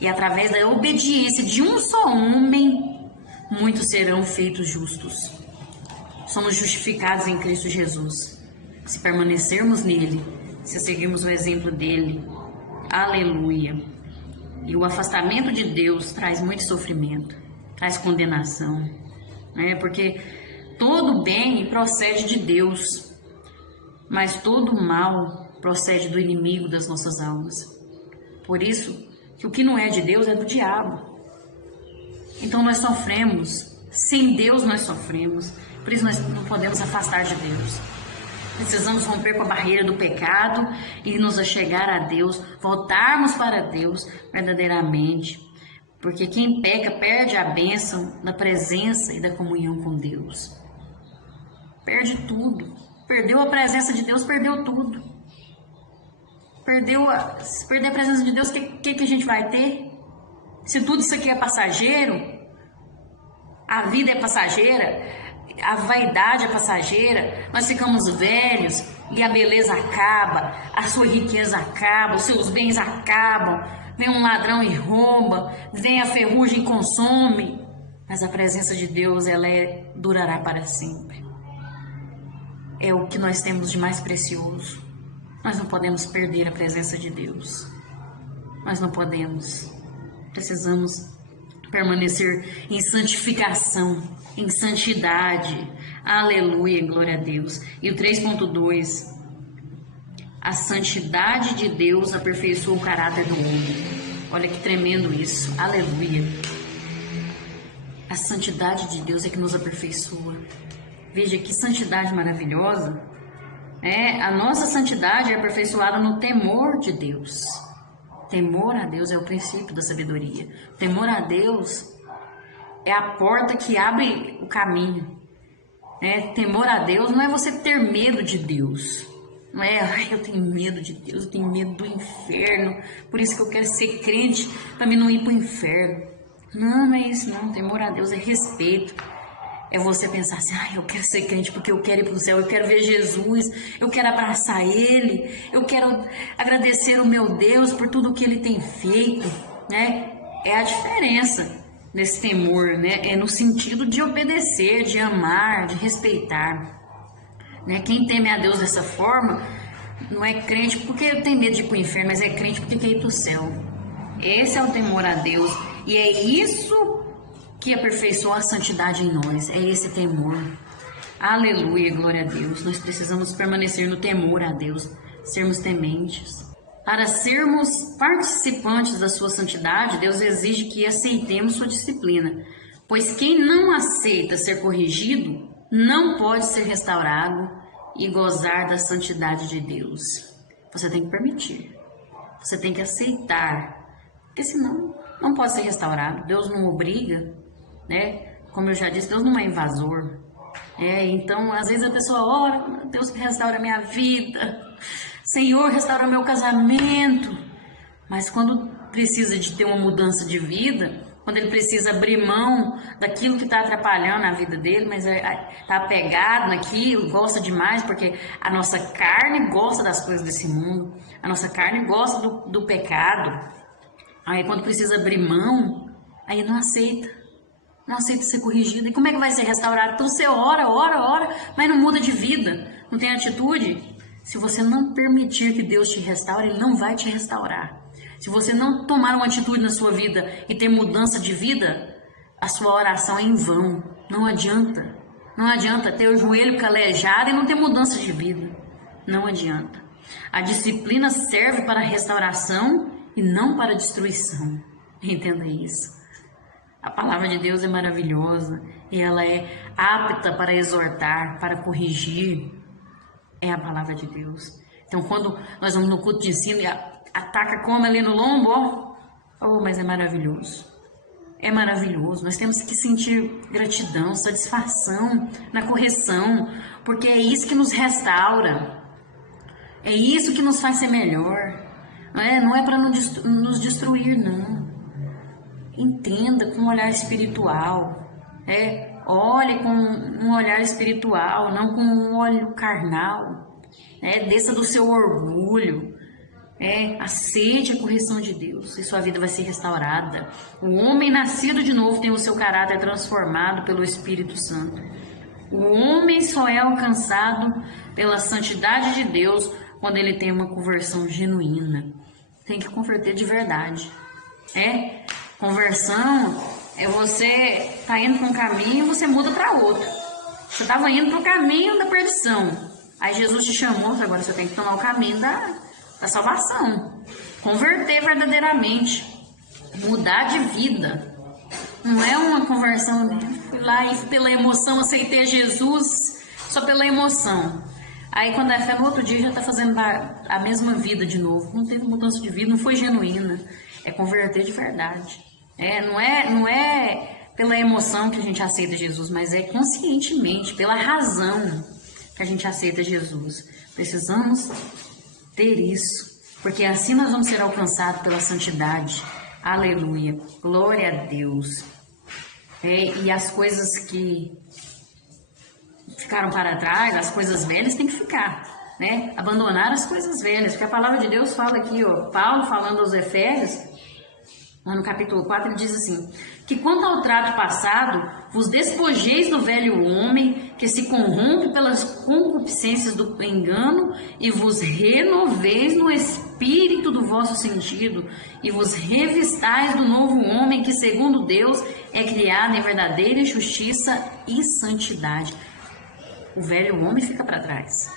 E através da obediência de um só homem, muitos serão feitos justos. Somos justificados em Cristo Jesus. Se permanecermos nele, se seguirmos o exemplo dele. Aleluia. E o afastamento de Deus traz muito sofrimento, traz condenação, né? Porque todo bem procede de Deus, mas todo mal procede do inimigo das nossas almas. Por isso, que o que não é de Deus é do diabo. Então nós sofremos, sem Deus nós sofremos, Por isso nós não podemos afastar de Deus. Precisamos romper com a barreira do pecado e nos achegar a Deus, voltarmos para Deus verdadeiramente. Porque quem peca perde a bênção da presença e da comunhão com Deus. Perde tudo. Perdeu a presença de Deus, perdeu tudo. Se perder a presença de Deus, o que a gente vai ter? Se tudo isso aqui é passageiro, a vida é passageira, a vaidade é passageira, nós ficamos velhos e a beleza acaba, a sua riqueza acaba, os seus bens acabam, vem um ladrão e rouba, vem a ferrugem e consome, mas a presença de Deus, ela durará para sempre. É o que nós temos de mais precioso. Nós não podemos perder a presença de Deus. Nós não podemos. Precisamos permanecer em santificação, em santidade. Aleluia, glória a Deus. E o 3.2, a santidade de Deus aperfeiçoa o caráter do homem. Olha que tremendo isso. Aleluia. A santidade de Deus é que nos aperfeiçoa. Veja que santidade maravilhosa. A nossa santidade é aperfeiçoada no temor de Deus. Temor a Deus é o princípio da sabedoria. Temor a Deus é a porta que abre o caminho. Temor a Deus não é você ter medo de Deus. Não é, eu tenho medo de Deus, eu tenho medo do inferno, por isso que eu quero ser crente, para mim não ir para o inferno. Não é isso não, temor a Deus é respeito. É você pensar assim, eu quero ser crente porque eu quero ir para o céu, eu quero ver Jesus, eu quero abraçar Ele, eu quero agradecer o meu Deus por tudo que Ele tem feito, É a diferença desse temor, É no sentido de obedecer, de amar, de respeitar. Quem teme a Deus dessa forma não é crente porque tem medo de ir para o inferno, mas é crente porque quer ir para o céu. Esse é o temor a Deus e é isso que aperfeiçoa a santidade em nós, é esse temor. Aleluia, glória a Deus. Nós precisamos permanecer no temor a Deus, sermos tementes. Para sermos participantes da sua santidade, Deus exige que aceitemos sua disciplina, pois quem não aceita ser corrigido não pode ser restaurado e gozar da santidade de Deus. Você tem que permitir, você tem que aceitar, porque senão não pode ser restaurado. Deus não obriga, Como eu já disse, Deus não é invasor. Então, às vezes a pessoa ora, Deus restaura a minha vida, Senhor, restaura meu casamento. Mas quando precisa de ter uma mudança de vida, quando ele precisa abrir mão daquilo que está atrapalhando a vida dele, mas está apegado naquilo, gosta demais, porque a nossa carne gosta das coisas desse mundo, a nossa carne gosta do pecado. Aí quando precisa abrir mão, aí não aceita ser corrigido. E como é que vai ser restaurado? Então você ora, mas não muda de vida, não tem atitude. Se você não permitir que Deus te restaure, Ele não vai te restaurar. Se você não tomar uma atitude na sua vida e ter mudança de vida, a sua oração é em vão. Não adianta. Não adianta ter o joelho calejado e não ter mudança de vida. Não adianta. A disciplina serve para restauração e não para destruição. Entenda isso. A palavra de Deus é maravilhosa e ela é apta para exortar, para corrigir. É a palavra de Deus. Então, quando nós vamos no culto de ensino e ataca como ali no lombo, mas é maravilhoso. É maravilhoso. Nós temos que sentir gratidão, satisfação na correção, porque é isso que nos restaura. É isso que nos faz ser melhor. Não é para nos destruir, não. Entenda com um olhar espiritual. Olhe com um olhar espiritual, não com um olho carnal. Desça do seu orgulho. Aceite a correção de Deus e sua vida vai ser restaurada. O homem nascido de novo tem o seu caráter transformado pelo Espírito Santo. O homem só é alcançado pela santidade de Deus quando ele tem uma conversão genuína. Tem que converter de verdade. Conversão é você tá indo para um caminho e você muda para outro. Você estava indo para o caminho da perdição. Aí Jesus te chamou, agora você tem que tomar o caminho da salvação. Converter verdadeiramente. Mudar de vida. Não é uma conversão, Fui lá e pela emoção aceitei Jesus, só pela emoção. Aí quando é fé, no outro dia já está fazendo a mesma vida de novo. Não teve mudança de vida, não foi genuína. É converter de verdade. Não é pela emoção que a gente aceita Jesus, mas é conscientemente, pela razão que a gente aceita Jesus. Precisamos ter isso, porque assim nós vamos ser alcançados pela santidade. Aleluia. Glória a Deus. E as coisas que ficaram para trás, as coisas velhas têm que ficar, né? Abandonar as coisas velhas, porque a palavra de Deus fala aqui, ó, Paulo falando aos Efésios, no capítulo 4, ele diz assim, que quanto ao trato passado, vos despojeis do velho homem, que se corrompe pelas concupiscências do engano, e vos renoveis no espírito do vosso sentido, e vos revistais do novo homem, que segundo Deus é criado em verdadeira justiça e santidade. O velho homem fica para trás.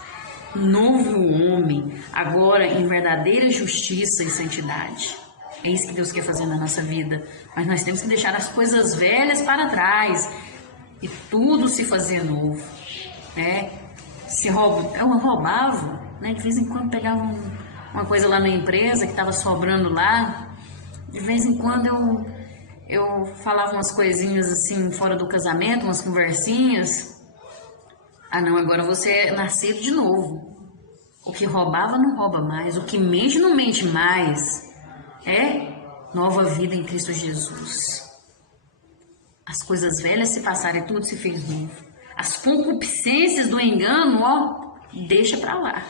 Novo homem, agora em verdadeira justiça e santidade. É isso que Deus quer fazer na nossa vida. Mas nós temos que deixar as coisas velhas para trás e tudo se fazer novo. Eu roubava, né? De vez em quando pegava uma coisa lá na empresa que estava sobrando lá. De vez em quando eu falava umas coisinhas assim fora do casamento, umas conversinhas. Ah não, agora você é nascido de novo. O que roubava não rouba mais, o que mente não mente mais. Nova vida em Cristo Jesus. As coisas velhas se passaram e tudo se fez novo. As concupiscências do engano, deixa pra lá,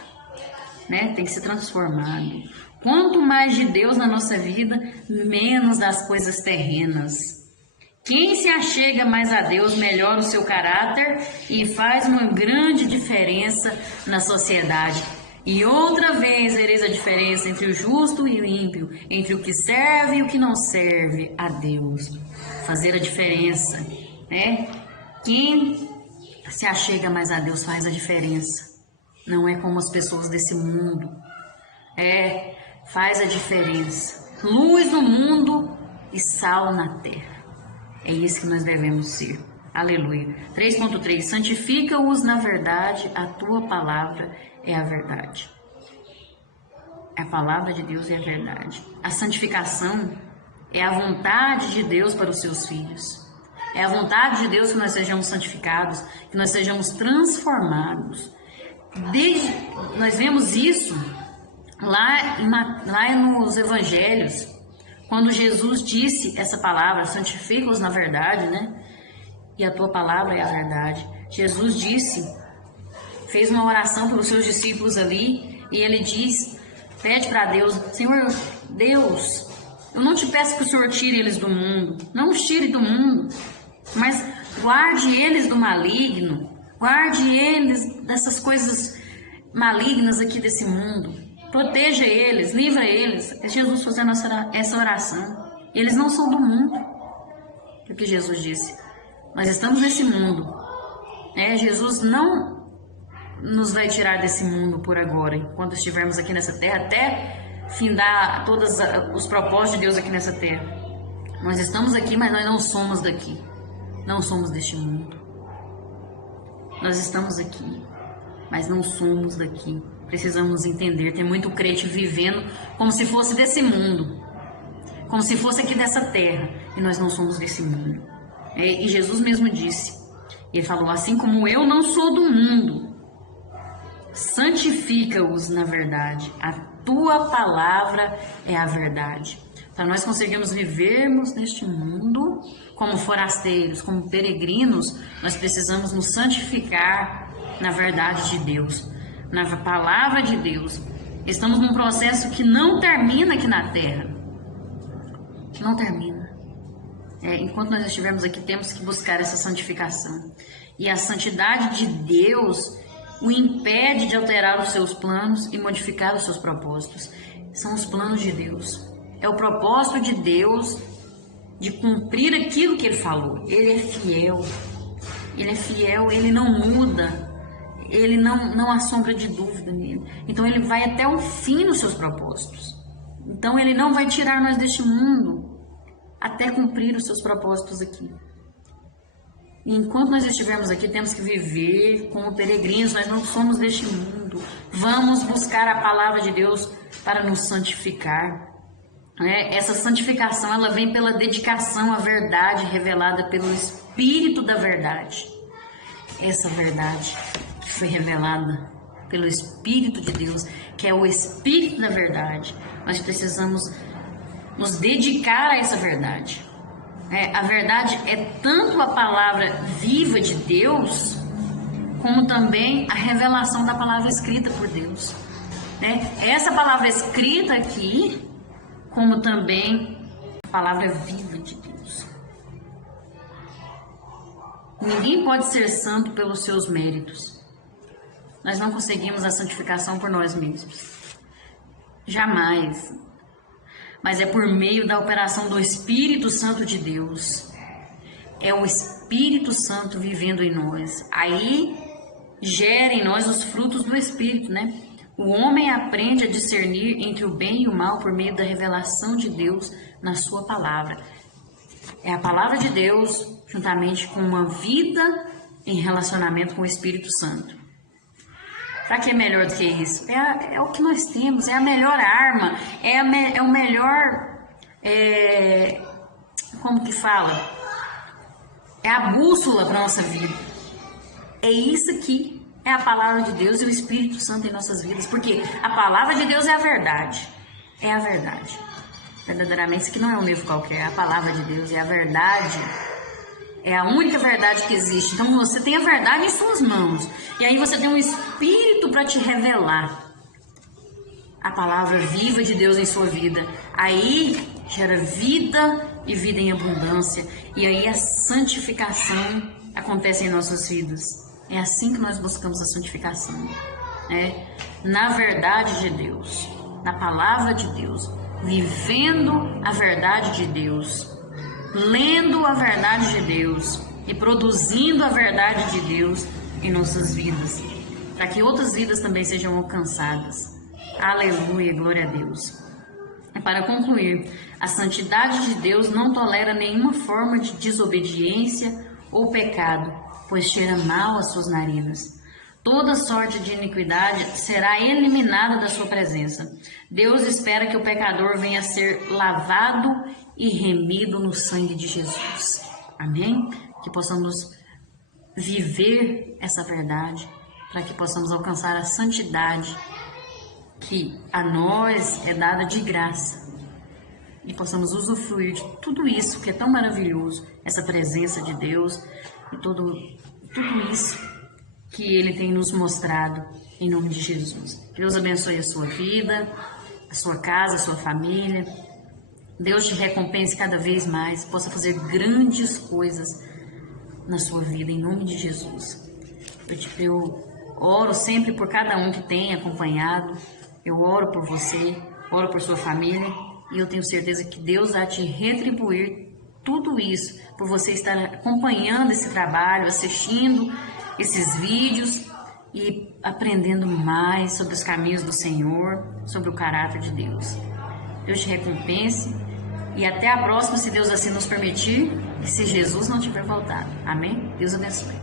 né? Tem que ser transformado. Quanto mais de Deus na nossa vida, menos das coisas terrenas. Quem se achega mais a Deus melhora o seu caráter e faz uma grande diferença na sociedade. E outra vez vereis a diferença entre o justo e o ímpio, entre o que serve e o que não serve a Deus. Fazer a diferença, né? Quem se achega mais a Deus faz a diferença. Não é como as pessoas desse mundo. Faz a diferença. Luz no mundo e sal na terra. É isso que nós devemos ser. Aleluia. 3.3. Santifica-os na verdade, a tua palavra é a verdade. A palavra de Deus é a verdade. A santificação é a vontade de Deus para os seus filhos. É a vontade de Deus que nós sejamos santificados, que nós sejamos transformados. Nós vemos isso lá nos evangelhos, quando Jesus disse essa palavra, santifica-os na verdade, né? E a tua palavra é a verdade. Jesus disse, fez uma oração para os seus discípulos ali, e ele pede para Deus, Senhor Deus, eu não te peço que o Senhor tire eles do mundo, não os tire do mundo, mas guarde eles do maligno, guarde eles dessas coisas malignas aqui desse mundo, proteja eles, livra eles. É Jesus fazendo essa oração. Eles não são do mundo, é o que Jesus disse. Nós estamos nesse mundo. Jesus não nos vai tirar desse mundo por agora, enquanto estivermos aqui nessa terra, até findar todos os propósitos de Deus aqui nessa terra. Nós estamos aqui, mas nós não somos daqui. Não somos deste mundo. Nós estamos aqui, mas não somos daqui. Precisamos entender. Tem muito crente vivendo como se fosse desse mundo, como se fosse aqui dessa terra, e nós não somos desse mundo. E Jesus mesmo disse, ele falou, assim como eu não sou do mundo, santifica-os na verdade, a tua palavra é a verdade. Para nós conseguirmos vivermos neste mundo como forasteiros, como peregrinos, nós precisamos nos santificar na verdade de Deus, na palavra de Deus. Estamos num processo que não termina aqui na terra. Não termina. Enquanto nós estivermos aqui, temos que buscar essa santificação. E a santidade de Deus o impede de alterar os seus planos e modificar os seus propósitos. São os planos de Deus. É o propósito de Deus de cumprir aquilo que Ele falou. Ele é fiel. Ele é fiel, Ele não muda. Ele não há sombra de dúvida nele. Então Ele vai até o fim nos seus propósitos. Então Ele não vai tirar nós deste mundo até cumprir os seus propósitos aqui. E enquanto nós estivermos aqui, temos que viver como peregrinos, nós não somos deste mundo. Vamos buscar a palavra de Deus para nos santificar. Essa santificação, ela vem pela dedicação à verdade revelada pelo Espírito da verdade. Essa verdade que foi revelada pelo Espírito de Deus, que é o Espírito da verdade. Nós precisamos nos dedicar a essa verdade. A verdade é tanto a palavra viva de Deus, como também a revelação da palavra escrita por Deus. Essa palavra escrita aqui, como também a palavra viva de Deus. Ninguém pode ser santo pelos seus méritos. Nós não conseguimos a santificação por nós mesmos. Jamais. Mas é por meio da operação do Espírito Santo de Deus. É o Espírito Santo vivendo em nós. Aí gera em nós os frutos do Espírito, O homem aprende a discernir entre o bem e o mal por meio da revelação de Deus na sua palavra. É a palavra de Deus juntamente com uma vida em relacionamento com o Espírito Santo. Para que é melhor do que isso? É o que nós temos, é a melhor arma, é o melhor, como que fala? É a bússola para a nossa vida. É isso aqui, é a palavra de Deus e o Espírito Santo em nossas vidas, porque a palavra de Deus é a verdade, verdadeiramente, isso aqui não é um livro qualquer, a palavra de Deus é a verdade. É a única verdade que existe. Então você tem a verdade em suas mãos. E aí você tem um Espírito para te revelar a palavra viva de Deus em sua vida. Aí gera vida e vida em abundância. E aí a santificação acontece em nossas vidas. É assim que nós buscamos a santificação. Na verdade de Deus, na palavra de Deus, vivendo a verdade de Deus, lendo a verdade de Deus e produzindo a verdade de Deus em nossas vidas, para que outras vidas também sejam alcançadas. Aleluia, glória a Deus. Para concluir, a santidade de Deus não tolera nenhuma forma de desobediência ou pecado, pois cheira mal às suas narinas. Toda sorte de iniquidade será eliminada da sua presença. Deus espera que o pecador venha a ser lavado e remido no sangue de Jesus. Amém? Que possamos viver essa verdade, para que possamos alcançar a santidade que a nós é dada de graça. E possamos usufruir de tudo isso que é tão maravilhoso, essa presença de Deus e tudo isso que Ele tem nos mostrado, em nome de Jesus. Que Deus abençoe a sua vida, a sua casa, a sua família. Deus te recompense cada vez mais, possa fazer grandes coisas na sua vida, em nome de Jesus. Eu oro sempre por cada um que tem acompanhado, eu oro por você, oro por sua família, e eu tenho certeza que Deus vai te retribuir tudo isso, por você estar acompanhando esse trabalho, assistindo esses vídeos e aprendendo mais sobre os caminhos do Senhor, sobre o caráter de Deus. Deus te recompense e até a próxima, se Deus assim nos permitir, e se Jesus não tiver voltado. Amém? Deus abençoe.